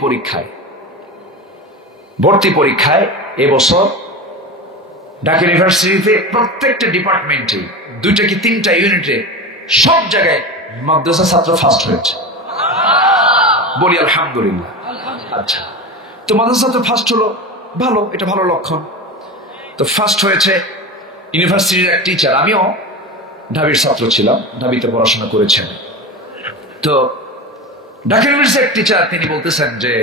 পরীক্ষায় এবছর ঢাকা ইউনিভার্সিটিতে প্রত্যেকটা ডিপার্টমেন্টে 2টা কি 3টা ইউনিটে সব জায়গায় মাদ্রাসা ছাত্র ফার্স্ট হয়েছে। বলি আলহামদুলিল্লাহ। আচ্ছা, তো মাদ্রাসা তো ফার্স্ট হলো, ভালো, এটা ভালো লক্ষণ। তো ফার্স্ট হয়েছে ইউনিভার্সিটির এক টিচার, আমিও ঢাবির ছাত্র ছিলাম, ঢাবিতে পড়াশোনা করেছেন। তো ঢাকা ইউনিভার্সিটির এক টিচার তিনি বলতেছেন যে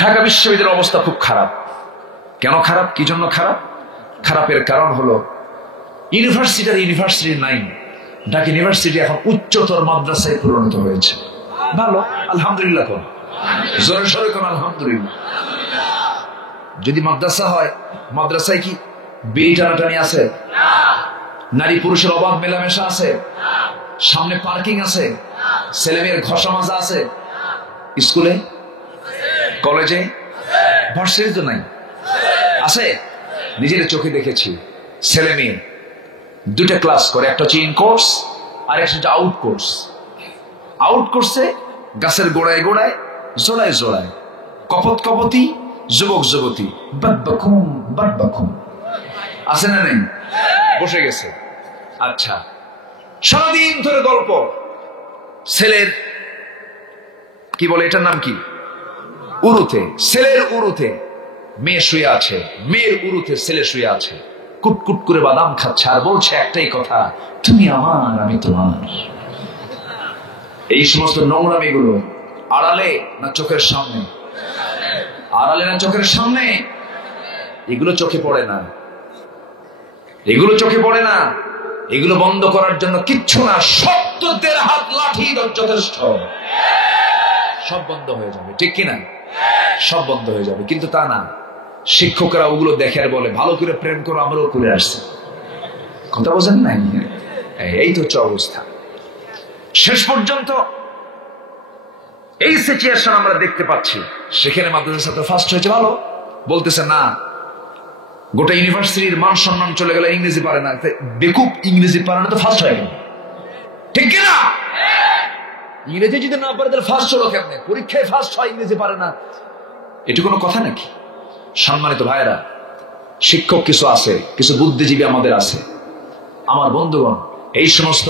ঢাকা বিশ্ববিদ্যালয়ের অবস্থা খুব খারাপ। কেন খারাপ? কি জন্য খারাপ? খারাপের কারণ হলো ইউনিভার্সিটি নাই, ঢাকা ইউনিভার্সিটি এখন উচ্চতর মাদ্রাসায় পরিণত হয়েছে। ভালো, আলহামদুলিল্লাহ কোন জোরে সরে কোন আলহামদুলিল্লাহ। যদি মাদ্রাসা হয়, মাদ্রাসায় কি বিড়ি টানাটানি আছে? নারী পুরুষের অবাধ মেলামেশা আছে? সামনে পার্কিং আছে? ছেলেমেয়ের ঘষা মাজা আছে? স্কুলে, কলেজে, ভার্সিটি তো নাই, আছে? নিজের চোখে দেখেছি ছেলে মেয়ে 2টা ক্লাস করে, একটা হচ্ছে ইন কোর্স আর একটা হচ্ছে আউট কোর্স। আউট কোর্সে গাছের গোড়ায় গোড়ায়, জোড়ায় জোড়ায় কপতি যুবক যুবতী বাটবাকুম আছে না নেই? বসে গেছে। আচ্ছা, সারাদিন ধরে গল্প। ছেলের কি বলে এটার নাম কি? উরুতে। ছেলের উরুতে মেয়ে শুয়ে আছে, মেয়ের উরুতে ছেলে শুয়ে আছে, কুটকুট করে বাদাম খাচ্ছে আর বলছে একটাই কথা, তুমি আমার আমি তোমার। এই সমস্ত নোংরামিগুলো আড়ালে না চোখের সামনে? আড়ালে না চোখের সামনে? এগুলো চোখে পড়ে না। এগুলো চোখে পড়ে না। এগুলো বন্ধ করার জন্য কিচ্ছু না, ৭০ হাত লাঠি যথেষ্ট, সব বন্ধ হয়ে যাবে, ঠিক কিনা? সব বন্ধ হয়ে যাবে। কিন্তু তা না, শিক্ষকরা ওগুলো দেখে আর বলে ভালো করে প্রেম করো, আমরাও করে আসছি। কথা বোঝেন নাই? এই তো হচ্ছে অবস্থা। শেষ পর্যন্ত এই সিচুয়েশন আমরা দেখতে পাচ্ছি। সেখানে মাদ্রাসার ছাত্র ফার্স্ট হয়েছে, ভালো বলতেছে না, গোটা ইউনিভার্সিটির মান সম্মান চলে গেল, ইংরেজি পারে না। বেকুব, ইংরেজি পারে না তো ফার্স্ট হয়ে গেল, ঠিক কিনা? ইংরেজি যদি না পারে তাহলে ফার্স্ট হলো কেমনে? পরীক্ষায় ফার্স্ট হয়, ইংরেজি পারে না, এটা কোনো কথা নাকি? সম্মানিত ভাইয়েরা, শিক্ষক কিছু আছে, কিছু বুদ্ধিজীবী আমাদের আছে। আমার বন্ধুগণ, এই সমস্ত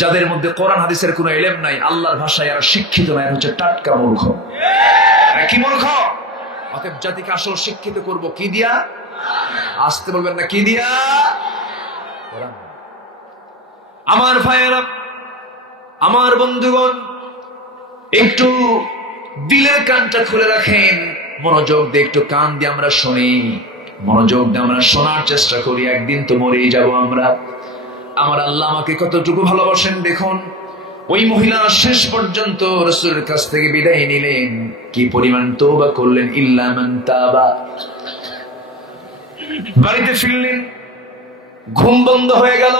যাদের মধ্যে কোরআন হাদিসের কোনো ইলম নাই, আল্লাহর ভাষায় আর শিক্ষিত নাই, হচ্ছে টাটকা মূর্খ। কি মূর্খ? অতএব জাতিকে আসল শিক্ষিত করব কি দিয়া? আসতে বলবেন না, কি দিয়া? আমার ভাইয়েরা, আমার বন্ধুগণ, একটু দিলের কানটা খুলে রাখেন, মনোযোগ দিয়ে একটু কান দিয়ে আমরা শুনি, মনোযোগ দিয়ে আমরা শোনার চেষ্টা করি। একদিন তো মরেই যাব আমরা। আমার আল্লাহ আমাকে কতটুকু ভালোবাসেন দেখুন। ওই মহিলা শেষ পর্যন্ত রাসূলের কাছ থেকে বিদায় নিলেন, কি পরিমাণ তওবা করলেন। ইল্লা মান তাবা। বাড়িতে ফিরলেন, ঘুম বন্ধ হয়ে গেল,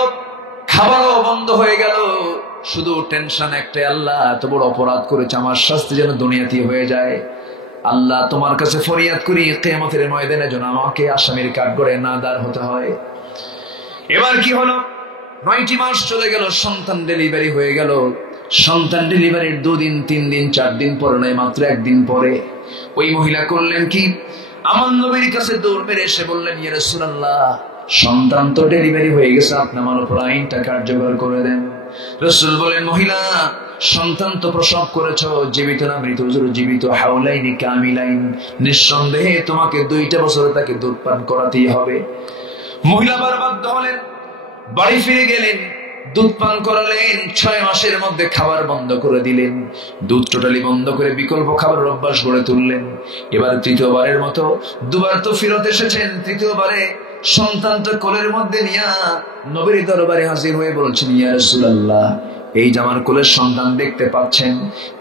খাবারও বন্ধ হয়ে গেল, শুধু টেনশন একটাই, আল্লাহ এত বড় অপরাধ করেছে, আমার শাস্তি যেন দুনিয়াতেই হয়ে যায়। আল্লাহ তোমার কাছে ফরিয়াদ করি, কিয়ামতের ময়দানে যেন আমাকে আসামির কাঠগড়ায় না দাঁড় হতে হয়। এবার কি হলো? 9টি মাস চলে গেল, সন্তান ডেলিভারি হয়ে গেল। সন্তান ডেলিভারির 2 দিন 3 দিন 4 দিন পরে নয়, মাত্র 1 দিন পরে ওই মহিলা করলেন কি? আমার নবীর কাছে দৌড় মেরে এসে বললেন, ইয়া রাসূলুল্লাহ, সন্তান তো ডেলিভারি হয়ে গেছে, আপনি আমার উপর আইনটা কার্যকর করে দেন। রাসূল বলেন, মহিলা, সন্তান তো প্রসব করেছো, জীবিত না মৃত? হুজুর জীবিত। হাওলাইনি কামিলাইন, নিঃসন্দেহে তোমাকে 2টা বছর তাকে দুধ পান করাতেই হবে। মহিলা বাধ্য হলেন, বাড়ি ফিরে গেলেন, দুধ পান করালেন। 6 মাসের মধ্যে খাবার বন্ধ করে দিলেন, দুধ টোটালি বন্ধ করে বিকল্প খাবারের অভ্যাস গড়ে তুললেন। এবার তৃতীয়বারের মতো, 2বার তো ফিরত এসেছেন, তৃতীয়বারে সন্তানটা কোলের মধ্যে নিয়ে নবীর দরবারে হাজির হয়ে বলছেন, ইয়া রাসূলুল্লাহ, এই যে আমার কোলের সন্তান দেখতে পাচ্ছেন,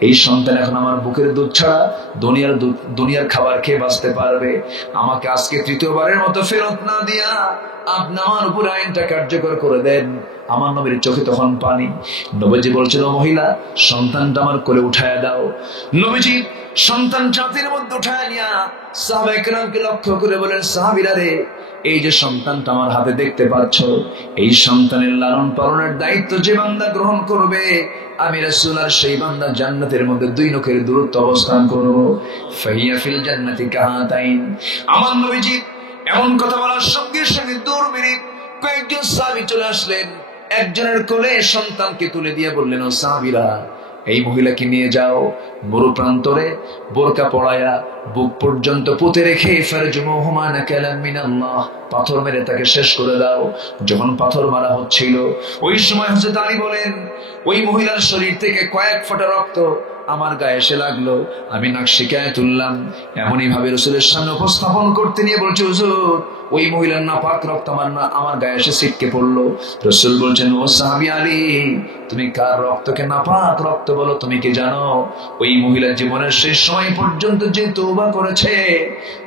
এই সন্তান এখন আমার বুকের দুধ ছাড়া দুনিয়ার খাবার খেয়ে বাঁচতে পারবে। আমাকে আজকে তৃতীয়বারের মতো ফেরত না দিয়া আপনি আমার উপর আইনটা কার্যকর করে দেন। আমার নবীর চোখে তখন পানি। নবীজি বলছিল, মহিলা, সন্তানটা আমার কোলে উঠায় দাও। নবীজি সন্তান ছাতির মধ্যে উঠায় নিয়া সাহাবায়ে কেরামকে লক্ষ্য করে বলেন, সাহাবীরা রে, এই যে সন্তানটা আমার হাতে দেখতে পাচ্ছ, এই সন্তানের লালন পালনের দায়িত্ব যে বান্দা গ্রহণ করবে, আমি রাসূল আর সেই বান্দা জান্নাতের মধ্যে 2 নখের দূরত্ব অবস্থান করব। ফাহিয়া ফিল জান্নাতি কাহাতাইন। আমার নবীজি এমন কথা বলার সঙ্গে সঙ্গে দৌড় মেরে কয়েকজন সাহাবী চলে আসলেন। একজনের কোলে সন্তানকে তুলে দিয়ে বললেন, ও সাহাবীরা, এই মহিলাকে নিয়ে যাও, মরু প্রান্তরে বোরকা পড়ায়া বুক পর্যন্ত পুঁতে রেখে ফারজুমুহুমা নাকালাম মিনাল্লাহ, পাথর মেরে তাকে শেষ করে দাও। যখন পাথর মারা হচ্ছিল, ওই সময় হযরত আলী বলেন, ওই মহিলার শরীর থেকে কয়েক ফোঁটা রক্ত আমার গায়ে এসে লাগলো। আমি নাক শিকায় তুললাম, এমনই ভাবে রাসূলের সামনে উপস্থাপন করতে নিয়ে বলছে, হুজুর, ওই মহিলার নাপাক রক্ত আমার গায়ে এসে ছিটকে পড়লো। রাসূল বলছেন, ও সাহাবী আলী, তুমি কার রক্তকে নাপাক রক্ত বলো? তুমি কি জানো ওই মহিলার জীবনের শেষ সময় পর্যন্ত যে তওবা করেছে,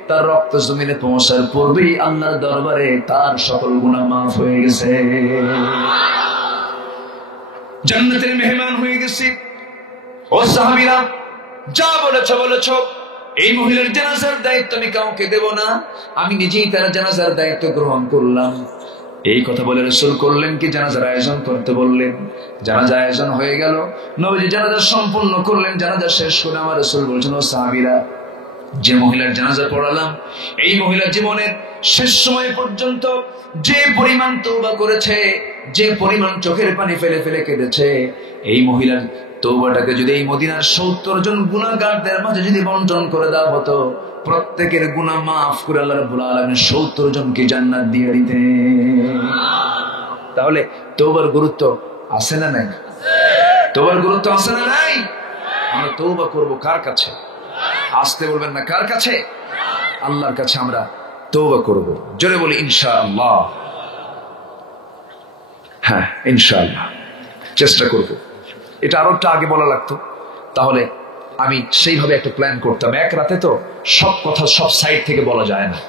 তার রক্ত জমিনে পৌঁছার পূর্বেই আল্লাহর দরবারে তার সকল গুনাহ মাফ হয়ে গেছে, জান্নাতের মেহমান হয়ে গেছে। ও সাহাবীরা, যা বলেছ, এই মহিলার জানাজার দায়িত্ব আমি কাউকে দেব না, আমি নিজেই তার জানাজার দায়িত্ব গ্রহণ করলাম। এই কথা বলে রাসূল করলেন কি? জানাজার আয়োজন করতে বললেন। জানাজা আয়োজন হয়ে গেল, নবীজি জানাজা সম্পূর্ণ করলেন। জানাজা শেষ করে আমার রাসূল বলছেন, ও সাহাবীরা, যে মহিলার জানাজা পড়ালাম, এই মহিলার জীবনের শেষ সময় পর্যন্ত যে পরিমাণ তওবা করেছে, যে পরিমাণ চোখের পানি ফেলে ফেলে কেঁদেছে, এই মহিলার তওবাটাকে যদি এই মদিনার 70 জন গুনাহগারদের মাঝে যদি বন্টন করে দেওয়া হতো, প্রত্যেকের গুনাহ মাফ করে আল্লাহ রাব্বুল আলামিন 70 জনকে জান্নাত দিয়ে দিতেন। তাহলে তওবার গুরুত্ব আছে না নাই? তওবার গুরুত্ব আছে না নাই? আমরা তওবা করব কার কাছে? আসতে বলবেন না, কার কাছে? আল্লাহর কাছে আমরা তওবা করব। জোরে বলি ইনশাআল্লাহ। হ্যাঁ ইনশাআল্লাহ চেষ্টা করব। এটা আরো একটা আগে বলা লাগতো, তাহলে আমি সেইভাবে একটা প্ল্যান করতাম। এক রাতে তো সব কথা সব সাইড থেকে বলা যায় না,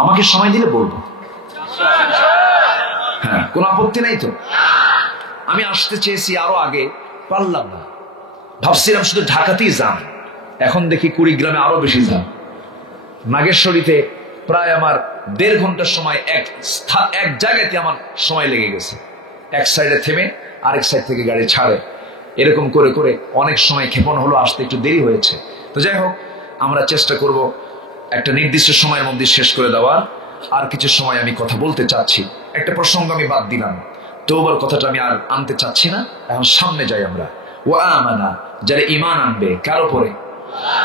আমাকে সময় দিলে বলবো। হ্যাঁ কোন আপত্তি নাই তো? আমি আসতে চেয়েছি আরো আগে, পারলাম না। ভাবছিলাম শুধু ঢাকাতেই যান, এখন দেখি কুড়িগ্রামে আরো বেশি যান। নাগেশ্বরীতে প্রায় আমার 1.5 ঘন্টার সময় এক জায়গাতে আমার সময় লেগে গেছে। এক সাইডে থেমে আরেক সাইড থেকে গাড়ি ছাড়ে, এরকম করে করে অনেক সময় ক্ষেপণ হলো, আসতে একটু দেরি হয়েছে। তো যাই হোক, আমরা চেষ্টা করব একটা নির্দিষ্ট সময়ের মধ্যে শেষ করে দেওয়ার। আর কিছু সময় আমি কথা বলতে চাচ্ছি। একটা প্রসঙ্গ আমি বাদ দিলাম, তওবার কথাটা আমি আর আনতে চাচ্ছি না। এখন সামনে যাই আমরা। ওয়া আমানা, যারা ঈমান আনবে কার উপরে?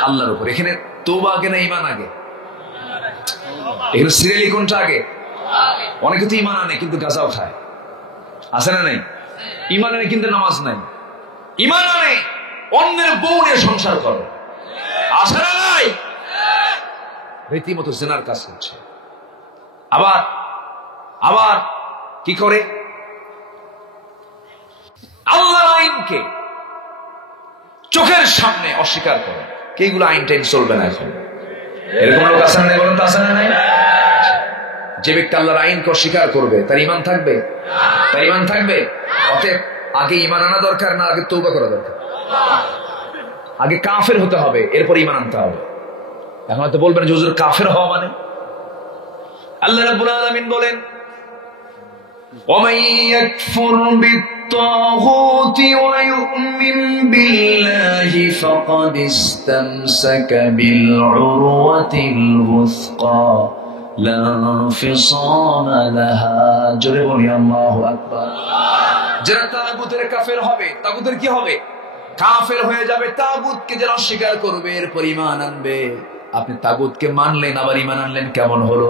আল্লাহর উপরে। এখানে তওবা আগে না ঈমান আগে? এখানে সিরিয়ালি কোনটা আগে? অনেকে তো ঈমান আনে কিন্তু গাঁজাও খায়, আছে না নাই? ঈমান আনে কিন্তু নামাজ নাই। ঈমান আনে অন্যের বউ নিয়ে সংসার করে, আছে না নাই? রীতিমতো জিনার কাজ করছে। আবার আবার কি করে? আল্লাহর আইনকে চোখের সামনে অস্বীকার করে। কে এগুলো আইন টাইন চলবে না এখন? এরকম লোক আছে না? বলেন তো আছে না নাই? যে ব্যক্তি আল্লাহর আইনকে অস্বীকার করবে তার ঈমান থাকবে? তার ঈমান থাকবে। অতএব আগে ঈমান আনা দরকার না আগে তওবা করা দরকার? আগে কাফের হতে হবে, এরপর ঈমান আনতে হবে। এখন হয়তো বলবেন যে হুজুর কাফের হওয়া মানে? আল্লাহ রাব্বুল আলামিন বলেন, وَمَن يَكْفُرْ بِالطَّاغُوتِ وَيُؤْمِنْ بِاللَّهِ فَقَدِ اسْتَمْسَكَ بِالْعُرْوَةِ الْوُثْقَى لَا انفِصَامَ لَهَا। জোরে বলি আল্লাহু আকবার। যারা তাগুতের কাফের হবে, তাগুতের কি হবে? কাফের হয়ে যাবে। তাগুতকে যারা অস্বীকার করবে এরপর ঈমান আনবে। আপনি তাগুতকে মানলেন আবার ঈমান আনলেন, কেমন হলো?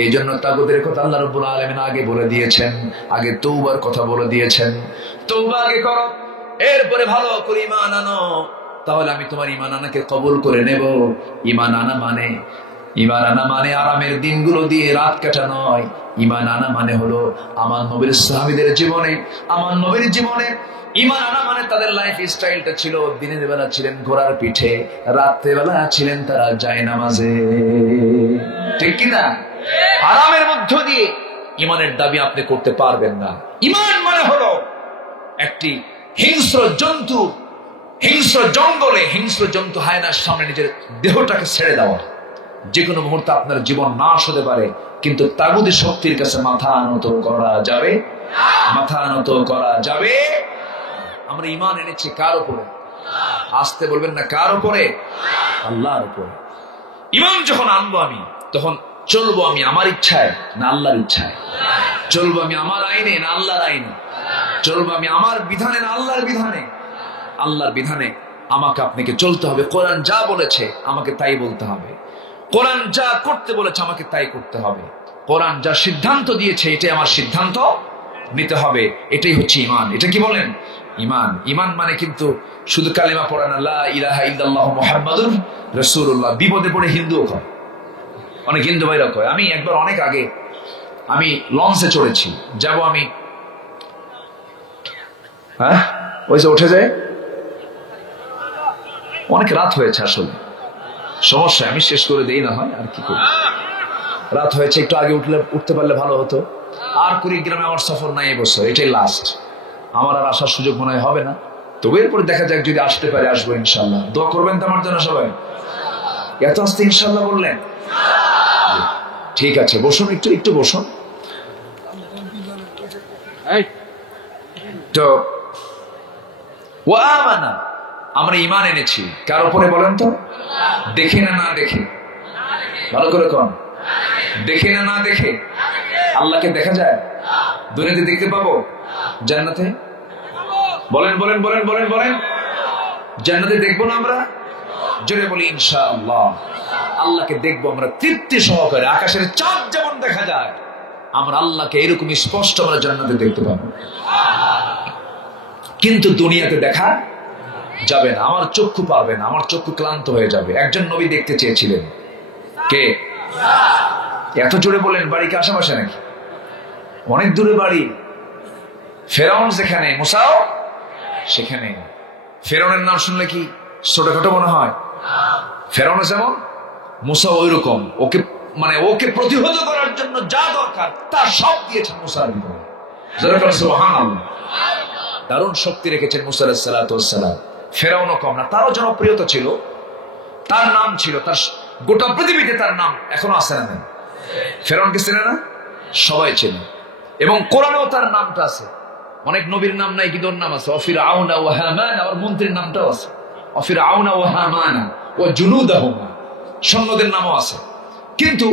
এই জন্য তাগুতের কথা আল্লাহ রাব্বুল আলামিন আগে বলে দিয়েছেন, আগে তওবার কথা বলে দিয়েছেন। তওবা আগে করো, এরপরে ভালো করে ঈমান আনো, তাহলে আমি তোমার ঈমান আনাকে কবুল করে নেব। ঈমান আনা মানে আরামের দিনগুলো দিয়ে রাত কাটা নয়। ঈমান আনা মানে হলো আমার নবীর সাহাবীদের জীবনে, আমার নবীর জীবনে ঈমান আনা মানে তাদের লাইফ স্টাইলটা ছিল, দিনের বেলা ছিলেন ঘোড়ার পিঠে, রাত্রে বেলা ছিলেন তারা জায়নামাজে। ঠিক কিনা? আরামের মধ্য দিয়ে ঈমানের দাবি আপনি করতে পারবেন না। ঈমান মানে হলো একটি হিংস্র জন্তু, হিংস্র জঙ্গলে হিংস্র জন্তু হায়নার সামনে নিজের দেহটাকে ছেড়ে দেওয়া। যে কোনো মুহূর্তে আপনার জীবন নাশ হতে পারে, কিন্তু তাগুতি শক্তির কাছে মাথা নত করা যাবে, মাথা নত করা যাবে। আমরা ঈমান এনেছি কার উপরে? আসতে বলবেন না, কার উপরে? আল্লাহর উপরে। ঈমান যখন আনবো আমি, তখন চলবো আমি আমার ইচ্ছায় না আল্লাহর ইচ্ছায়? চলবো আমি আমার আইনে না আল্লাহর আইনে? চলবো আমি আমার বিধানে না আল্লাহর বিধানে? আল্লাহর বিধানে আমাকে আপনাকে চলতে হবে। কোরআন যা বলেছে আমাকে তাই বলতে হবে। কোরআন যা করতে বলেছে আমাকে তাই করতে হবে। কোরআন যা সিদ্ধান্ত দিয়েছে এটাই আমার সিদ্ধান্ত নিতে হবে। এটাই হচ্ছে ঈমান। এটা কি বলেন? ঈমান। ঈমান মানে কিন্তু শুধু কালিমা পড়া না, লা ইলাহা ইল্লাল্লাহু মুহাম্মাদুর রাসূলুল্লাহ। বিপদে পড়ে হিন্দুও কয়, অনেক হিন্দু ভাইরা কয়। আমি একবার অনেক আগে আমি লঞ্চে চড়েছি, যাব আমি, হ্যাঁ ওই যে উঠে যায়, অনেক রাত হয়েছে, আসলে সমস্যা, আমি শেষ করে দেই না হয়, আর কি করি, রাত হয়েছে, একটু আগে উঠতে পারলে ভালো হতো। আর কুড়িগ্রামে আমার সফর নাই এবছর, এটাই লাস্ট। আমার আর আসার সুযোগ মনে হয় হবে না, তবে এরপরে দেখা যাক, যদি আসতে পারে আসবো ইনশাল্লাহ। দোয়া করবেন তো আমার জন্য সবাই? এত আসতে ইনশাল্লাহ বললেন? ঠিক আছে, বসুন, একটু একটু বসুন। তো ওয়ামানা, আমরা ঈমান এনেছি কার উপরে বলেন তো? দেখে না না দেখে? ভালো করে কোন? দেখে না না দেখে? আল্লাহকে দেখা যায়? দুনিয়াতে দেখতে পাবো? জান্নাতে? বলেন বলেন বলেন বলেন বলেন, জান্নাতে দেখবো না আমরা? জোরে বলি ইনশাআল্লাহ। আল্লাহকে দেখবো আমরা তৃপ্তি সহকারে। আকাশের চাঁদ যেমন দেখা যায়, আমরা আল্লাহকে এরকম স্পষ্ট আমরা জান্নাতে দেখতে পাবো। কিন্তু দুনিয়াতে দেখা যাবে না, আমার চক্ষু পারবে না, আমার চক্ষু ক্লান্ত হয়ে যাবে। একজন নবী দেখতে চেয়েছিলেন, কে? এত জোরে বলেন, বাড়ি কি আশেপাশে নাকি? অনেক দূরে বাড়ি। ফেরাউন যেখানে, মুসাও সেখানে। ফেরাউনের নাম শুনলে কি ছোটখাটো মনে হয়? ফেরাউন যেমন, মুসা ওই রকম। ওকে প্রতিহত করার জন্য যা দরকার তা সব দিয়েছেন মুসার ভিতরে। সুবহানাল্লাহ। দারুণ শক্তি রেখেছেন মুসা আলাইহিস সালাতু ওয়াস সালাম। ফেরাউনও কম না, তারও জনপ্রিয়তা ছিল, তার নাম ছিল, তার গোটা পৃথিবীতে তার নাম এখনো আছে না? ফেরাউনকে চেনে না? সবাই চেনে। এবং কোরআনেও তার নামটা আছে। অনেক নবীর নাম নাই, কিন্তু ওর নাম আছে। ফিরআউন ওয়া হামান, আর মন্ত্রীর নামটাও আছে। ফিরআউন ওয়া হামান ওয়া জুনুদাহুমা, সৈন্যদের নামও আছে। কিন্তু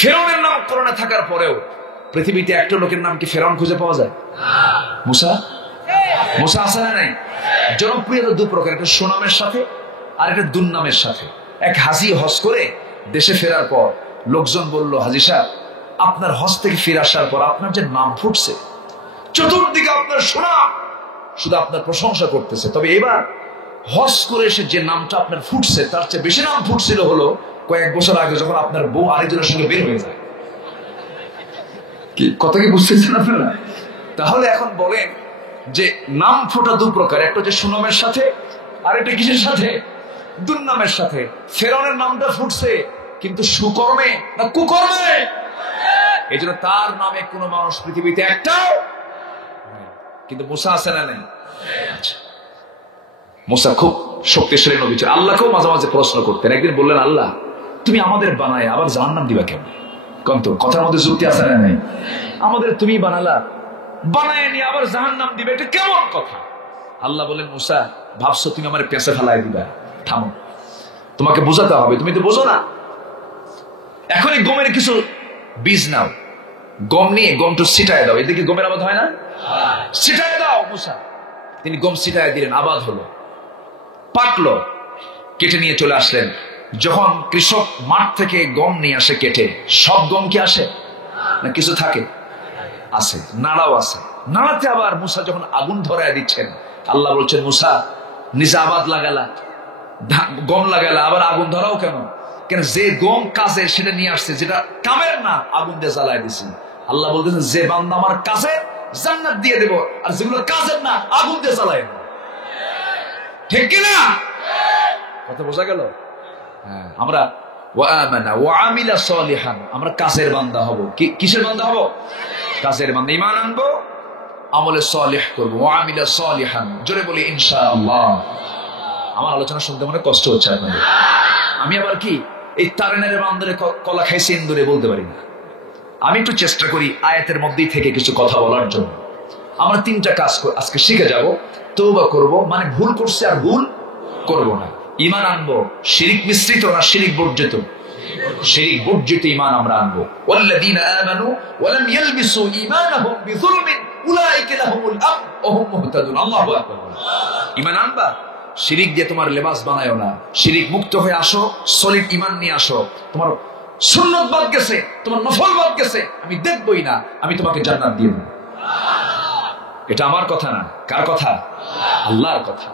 ফেরাউনের নাম কোরআনে থাকার পরেও পৃথিবীতে একটা লোকের নাম কি ফেরাউন খুঁজে পাওয়া যায়? মুসা। মুসা আছে না নাই? জনপ্রিয়তা দু প্রকার, একটা সুনামের সাথে আর একটা দুর্নামের সাথে। এক হাজি হজ করে দেশে ফেরার পর লোকজন বলল, হাজি সাহেব, আপনার হজ থেকে ফিরে আসার পর আপনার যে নাম ফুটছে, চতুর্দিকে আপনার সুনাম, শুধু আপনার প্রশংসা করতেছে। তবে এবার হজ করে এসে যে নামটা আপনার ফুটছে তার চেয়ে বেশি নাম ফুটছিল হলো কয়েক বছর আগে, যখন আপনার বউ আরেকজনের সঙ্গে বের হয়ে যায়। কি কথা কি বুঝতেছেন আপনারা? তাহলে এখন বলেন যে নাম ফোটা দু প্রকার, একটা হচ্ছে সুনামের সাথে, আর একটা কিসের সাথে? দুর্নামের সাথে। ফেরাউনের নামটা ফুটছে কিন্তু সুকর্মে না কুকর্মে? এই জন্য তার নামে কোনো মানুষ পৃথিবীতে একটাও। কিন্তু মুসা আছে না নেই? মুসা খুব শক্তিশালী নবী ছিল। আল্লাহকেও মাঝে মাঝে প্রশ্ন করতেন। একদিন বললেন, আল্লাহ তুমি আমাদের বানায় আবার জাহান্নাম দিবা কেমন? কন্ত কথার মধ্যে যুক্তি আছে না নাই? আমাদের তুমি বানালা, বানায় নিয়ে আবার জাহান্নাম দিবে, এটা কেমন কথা? আল্লাহ বলেন, মুসা ভাবছো তুমি আমার পেঁচে ফেলায় দিবা? থামো, তোমাকে বোঝাতে হবে, তুমি তো বোঝো না। এখনই গমের কিছু বীজ নাও, গম নিয়ে গমটা ছিটায় দাও। এদিকে গমের আবাদ হয় না? ছিটায় দাও। মুসা তিনি গম ছিটায় দিলেন, আবাদ হলো, পাকলো, কেটে নিয়ে চলে আসলেন। যখন কৃষক মাঠ থেকে গম নিয়ে আসে কেটে, সব গম কি আসে না কিছু থাকে? আছে, নাড়াও আছে। নাড়াতে আবার মুসা যখন আগুন ধরায় দিচ্ছেন, আল্লাহ বলছেন, মুসা নিজে আবাদ লাগালা, গম লাগালা, আবার আগুন ধরাও কেন? কেন যে গম কাজের সেটা নিয়ে আসছে, যেটা কামের না আগুন দিয়ে জ্বালায় দিছি। আল্লাহ বলতেছেন, যে বান্দা আমার কাজে জান্নাত দিয়ে দেব, আর যেগুলো কাজের না আগুন দিয়ে জ্বালায় দেব। ঠিক কিনা? কথা বোঝা গেল? হ্যাঁ, আমরা আমরা কাজের বান্দা হব। কিসের বান্দা হব? কাজের বান্দা। ঈমান আনবো, আমলে সালেহ করবো। ওয়ামিলা সালিহান, জোরে বলি ইনশাআল্লাহ। আমার আলোচনা শুনতে মনে কষ্ট হচ্ছে আপনাদের। আমি আবার কি এই তারেনের বান্দরে কলা খাইছি ইন্দুরে বলতে পারি না। আমি একটু চেষ্টা করি আয়াতের মধ্যেই থেকে কিছু কথা বলার জন্য। আমরা তিনটা কাজ আজকে শিখে যাব। তওবা করব, মানে ভুল করছি আর ভুল করব না। ঈমান আনবো, শিরিক মিশ্রিত না শিরিক বর্জিত? শিরিক বর্জিত ঈমান আমরা আনবো। ওয়াল্লাযীনা আমানু ওয়া লাম ইয়ালবিসু ঈমানাহুম বিযুলমিন উলাইকা লাহুমুল আমন ওয়া হুম মুহতাদুন। আল্লাহু আকবার। ঈমান আনবা, শিরিক দিয়ে তোমার লেবাস বানায়ও না। শিরিক মুক্ত হয়ে আসো, সলিড ঈমান নিয়ে আসো। তোমার সুন্নাত বাদ গেছে, তোমার নফল বাদ গেছে, আমি দেখবই না, আমি তোমাকে জান্নাত দিয়ে দেব। এটা আমার কথা না, কার কথা? আল্লাহর কথা।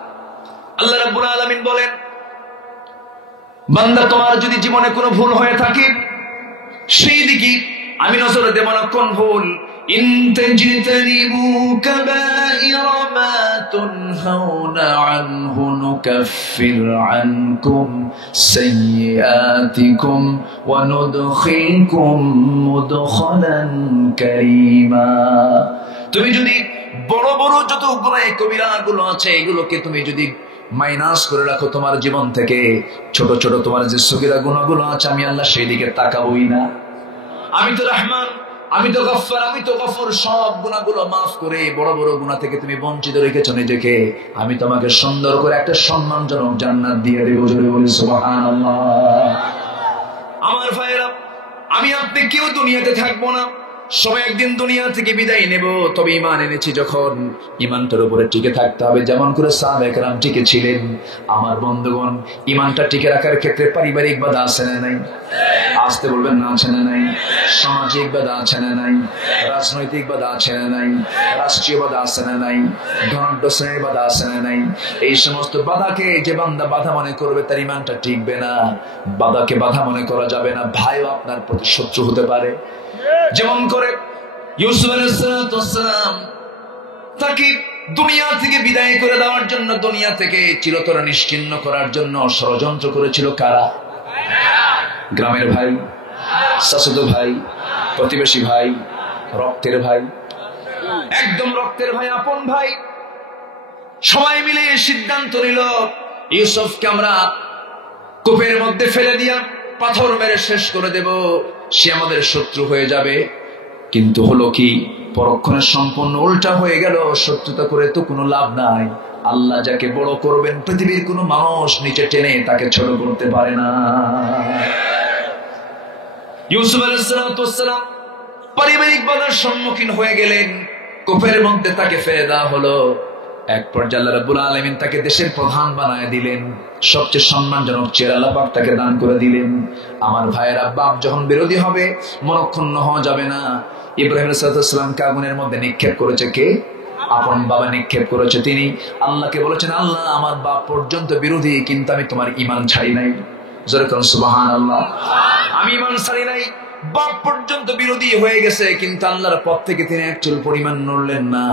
আল্লাহ রাব্বুল আলামিন বলেন, বান্দা তোমার যদি জীবনে কোনো ভুল হয়ে থাকে, সেই দিকে আমি নজর দেব না। কোন ভুল? ইন তাজতানিবু কাবাইরা মা তুনহাউনা আনহু নুকাফির আনকুম সাইয়্যাতিকুম ওয়া নুদখিলকুম মুদখালান কারীমা। তুমি যদি বড় বড় যত গুনাহ কবিরা গুলো আছে, এগুলোকে তুমি যদি মাইনাস করে রাখো তোমার জীবন থেকে, ছোট ছোট তোমার যে সগীরা গুনাহগুলো আছে, আমি আল্লাহ সেই দিকে তাকাবই না। আমি তো রহমান, আমি তো গফফার, আমি তো গফুর। সব গুনাহগুলো মাফ করে বড় বড় গুনাহ থেকে তুমি বঞ্চিত রেখেছো নিজেকে, আমি তোমাকে সুন্দর করে একটা সম্মানজনক জান্নাত দিয়ে দেব। জোরে বলি সুবহানাল্লাহ। আমার ভাইরা, আমি আপনি কেউ দুনিয়াতে থাকবো না, সবাই একদিন দুনিয়া থেকে বিদায় নেব। তবে ঈমান এনেছি যখন, ঈমানটার উপরে টিকে থাকতে হবে, যেমন করে সাহাবায়ে কেরাম টিকে ছিলেন। আমার বন্ধুগণ, ঈমানটা টিকে রাখার ক্ষেত্রে পারিবারিক বাধা আছে না নাই? আসতে বলবেন না, আছে না নাই? সামাজিক বাধা আছে না নাই? রাজনৈতিক বাধা আছে না নাই? রাষ্ট্রীয় বাধা আছে না নাই? ধনাঢ্য শ্রেণীর বাধা আছে না নাই? এই সমস্ত বাধাকে যে বান্দা বাধা মনে করবে, তার ঈমানটা টিকবে না। বাধাকে বাধা মনে করা যাবে না। ভাইও আপনার প্রতি শত্রু হতে পারে। যেমন করে ইউসুফ আলাইহিস সালাম তাকে দুনিয়া থেকে বিদায় করে দেওয়ার জন্য, দুনিয়া থেকে চিরতরে নিশ্চিহ্ন করার জন্য ষড়যন্ত্র করেছিল কারা? গ্রামের ভাই, চাচাতো ভাই, প্রতিবেশী ভাই, রক্তের ভাই, একদম রক্তের ভাই, আপন ভাই। সবাই মিলে সিদ্ধান্ত নিল ইউসুফকে আমরা কূপের মধ্যে ফেলে দিয়া পাথর মেরে শেষ করে দেব, সে আমাদের শত্রু হয়ে যাবে। কিন্তু হলো কি, পরক্ষণে সম্পূর্ণ উল্টা হয়ে গেল। শত্রুতা করে তো কোনো লাভ নাই। আল্লাহ যাকে বড় করবেন পৃথিবীর কোনো মানুষ নিচে টেনে তাকে ছোট করতে পারে না। ইউসুফ আলাইহিস সালাম পারিবারিক বাধার সম্মুখীন হয়ে গেলেন, কূপের মধ্যে তাকে ফেলে দেওয়া হলো। এক পর্যায়ে আল্লাহ রাব্বুল আলামিন তাকে দেশের প্রধান বানায় দিলেন, সবচেয়ে সম্মানজনক চেহারা আল্লাহ পাক তাকে দান করে দিলেন। আমার ভাইয়েরা, বাপ যখন বিরোধী হবে মনক্ষুণ্ণ হওয়া যাবে না। ইব্রাহিম আলাইহিস সালামকে আগুনের মধ্যে নিক্ষেপ করেছে কে? আপন বাবা নিক্ষেপ করেছে তিনি। আল্লাহকে বলেছেন, আল্লাহ আমার বাপ পর্যন্ত বিরোধী, কিন্তু আমি তোমার ঈমান ছাড়ি নাই। জোরে করুন সুবহানাল্লাহ। আমি ঈমান ছাড়ি নাই, বাপ পর্যন্ত বিরোধী হয়ে গেছে, কিন্তু আল্লাহর পথ থেকে তিনি এক চুল পরিমাণ নড়লেন না।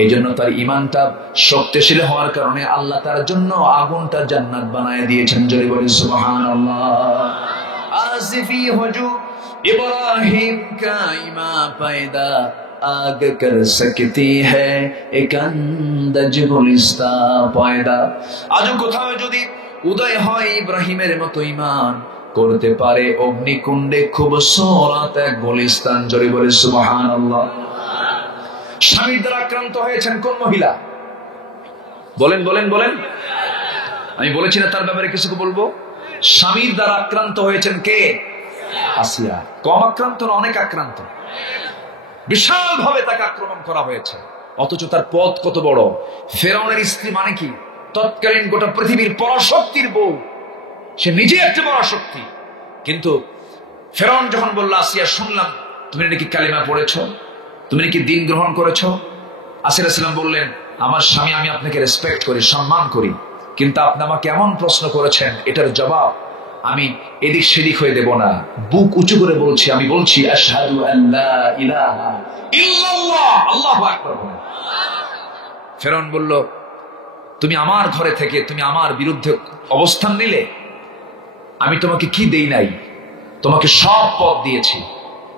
এই জন্য তার ঈমানটা শক্তিশালী হওয়ার কারণে আল্লাহ তার জন্য আগুনটা জান্নাত বানায় দিয়েছেন। জোরে বলেন সুবহানাল্লাহ। আসিফি হজু ইব্রাহিম কা ইমা পায়দা আগ কর সকতি হ্যায় এক আন্দাজ গুলিস্তা পয়দা। আজ কোথাও যদি উদয় হয় ইব্রাহিমের মতো ঈমান, করতে পারে অগ্নিকুণ্ডে খুব সরাত এক গুলিস্তান। জোরে বলে সুবহানাল্লাহ। স্বামীর দ্বারা আক্রান্ত হয়েছেন কোন মহিলা? বলেন বলেন বলেন। আমি বলেছি না তার ব্যাপারে কিছু বলবো? স্বামীর দ্বারা আক্রান্ত হয়েছেন কে? আসিয়া। কম আক্রান্ত না, অনেক আক্রান্ত। বিশাল ভাবে তাকে আক্রমণ করা হয়েছে, অথচ তার পদ কত বড়। ফেরাউনের স্ত্রী মানে কি? তৎকালীন গোটা পৃথিবীর পরাশক্তির বউ, সে নিজে একটা পরাশক্তি। কিন্তু ফেরাউন যখন বলল, আসিয়া শুনলাম তুমি নাকি কালিমা পড়েছো, তুমি নাকি দিন গ্রহণ করেছো। আসিয়া আলাইহিস সালাম বললেন, আমার স্বামী, আমি আপনাকে রেসপেক্ট করি, সম্মান করি, কিন্তু আপনি আমাকে এমন প্রশ্ন করেছেন, এটার জবাব আমি এদিক সেদিক হয়ে দেব না। বুক উঁচু করে বলছি, আমি বলছি আশহাদু আল্লা ইলাহা ইল্লাল্লাহ, আল্লাহু আকবার। ফেরাউন বলল, তুমি আমার ঘরে থেকে তুমি আমার বিরুদ্ধে অবস্থান নিলে, আমি তোমাকে কি দেই নাই? তোমাকে সব পথ দিয়েছি,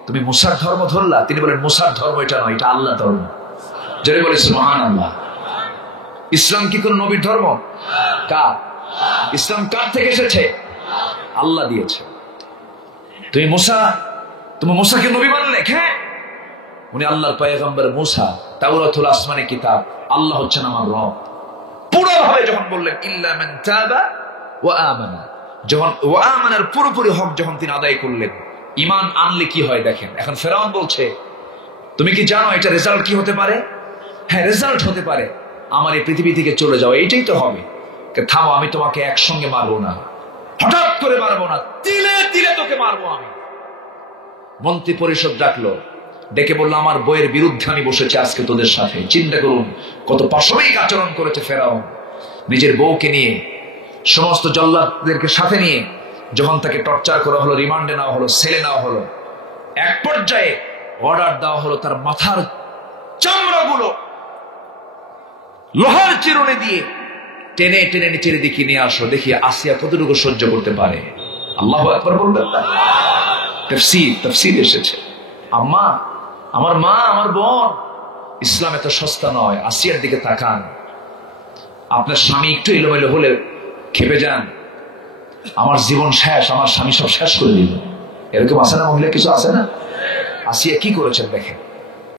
তুমি মুসার ধর্ম ধরলা। তিনি বলেন, মুসার ধর্ম এটা নয়, এটা আল্লাহ ধর্ম। যারা বলে সুবহানাল্লাহ। ইসলাম কি কোন নবীর ধর্ম? কার? ইসলাম কার থেকে এসেছে? আল্লাহ দিয়েছে। তুমি মুসাকে নবী মানলে? হ্যাঁ, উনি আল্লাহর পয়গম্বর মুসা, তাওরাত হলো আসমানি কিতাব, আল্লাহ হচ্ছেন আমার রব। পুরো ভাবে যখন বললেন ইল্লা মান তাবা ওয়া আমানা, যখন ওয়া আমানার পুরোপুরি হক যখন তিনি আদায় করলেন, ঈমান আনলে কি হয় দেখেন। এখন ফেরাউন বলছে, তুমি কি জানো এটা রেজাল্ট কি হতে পারে? হ্যাঁ, রেজাল্ট হতে পারে আমার এই পৃথিবী থেকে চলে যাওয়া, এইটাই তো হবে। থামো, আমি তোমাকে একসঙ্গে মারবো না, হঠাৎ করে মারবো না, তিলে তিলে তোকে মারবো আমি। মন্ত্রী পরিষদ ডাকলো, ডেকে বললো, আমার বইয়ের বিরুদ্ধে আমি বসেছি আজকে তোদের সাথে। চিন্তা করুন কত পাশবিক আচরণ করেছে ফেরাউন। নিজের বউকে নিয়ে, সমস্ত জল্লাদদেরকে সাথে নিয়ে যখন তাকে টর্চার করা হলো, রিমান্ডে নেওয়া হলো, সেলে নেওয়া হলো, এক পর্যায়ে অর্ডার দেওয়া হলো তার মাথার চামড়াগুলো লোহার চিরুনি দিয়ে টেনে টেনে নিচের দিকে নিয়ে আসো, দেখি আসিয়া কতটুকু সহ্য করতে পারে। আল্লাহু আকবার বলবেন না? তাফসীর এসেছে। আম্মা, আমার মা, আমার বোন, ইসলাম এত সস্তা নয়। আসিয়ার দিকে তাকান, আপনার স্বামী একটু এলোমেলো হলে খেপে যান, আমার জীবন শেষ, আমার স্বামী সব শেষ করে দিল। এরকম আছে না মহিলা? কিছু আছে না? আসিয়া কি করেছেন দেখেন।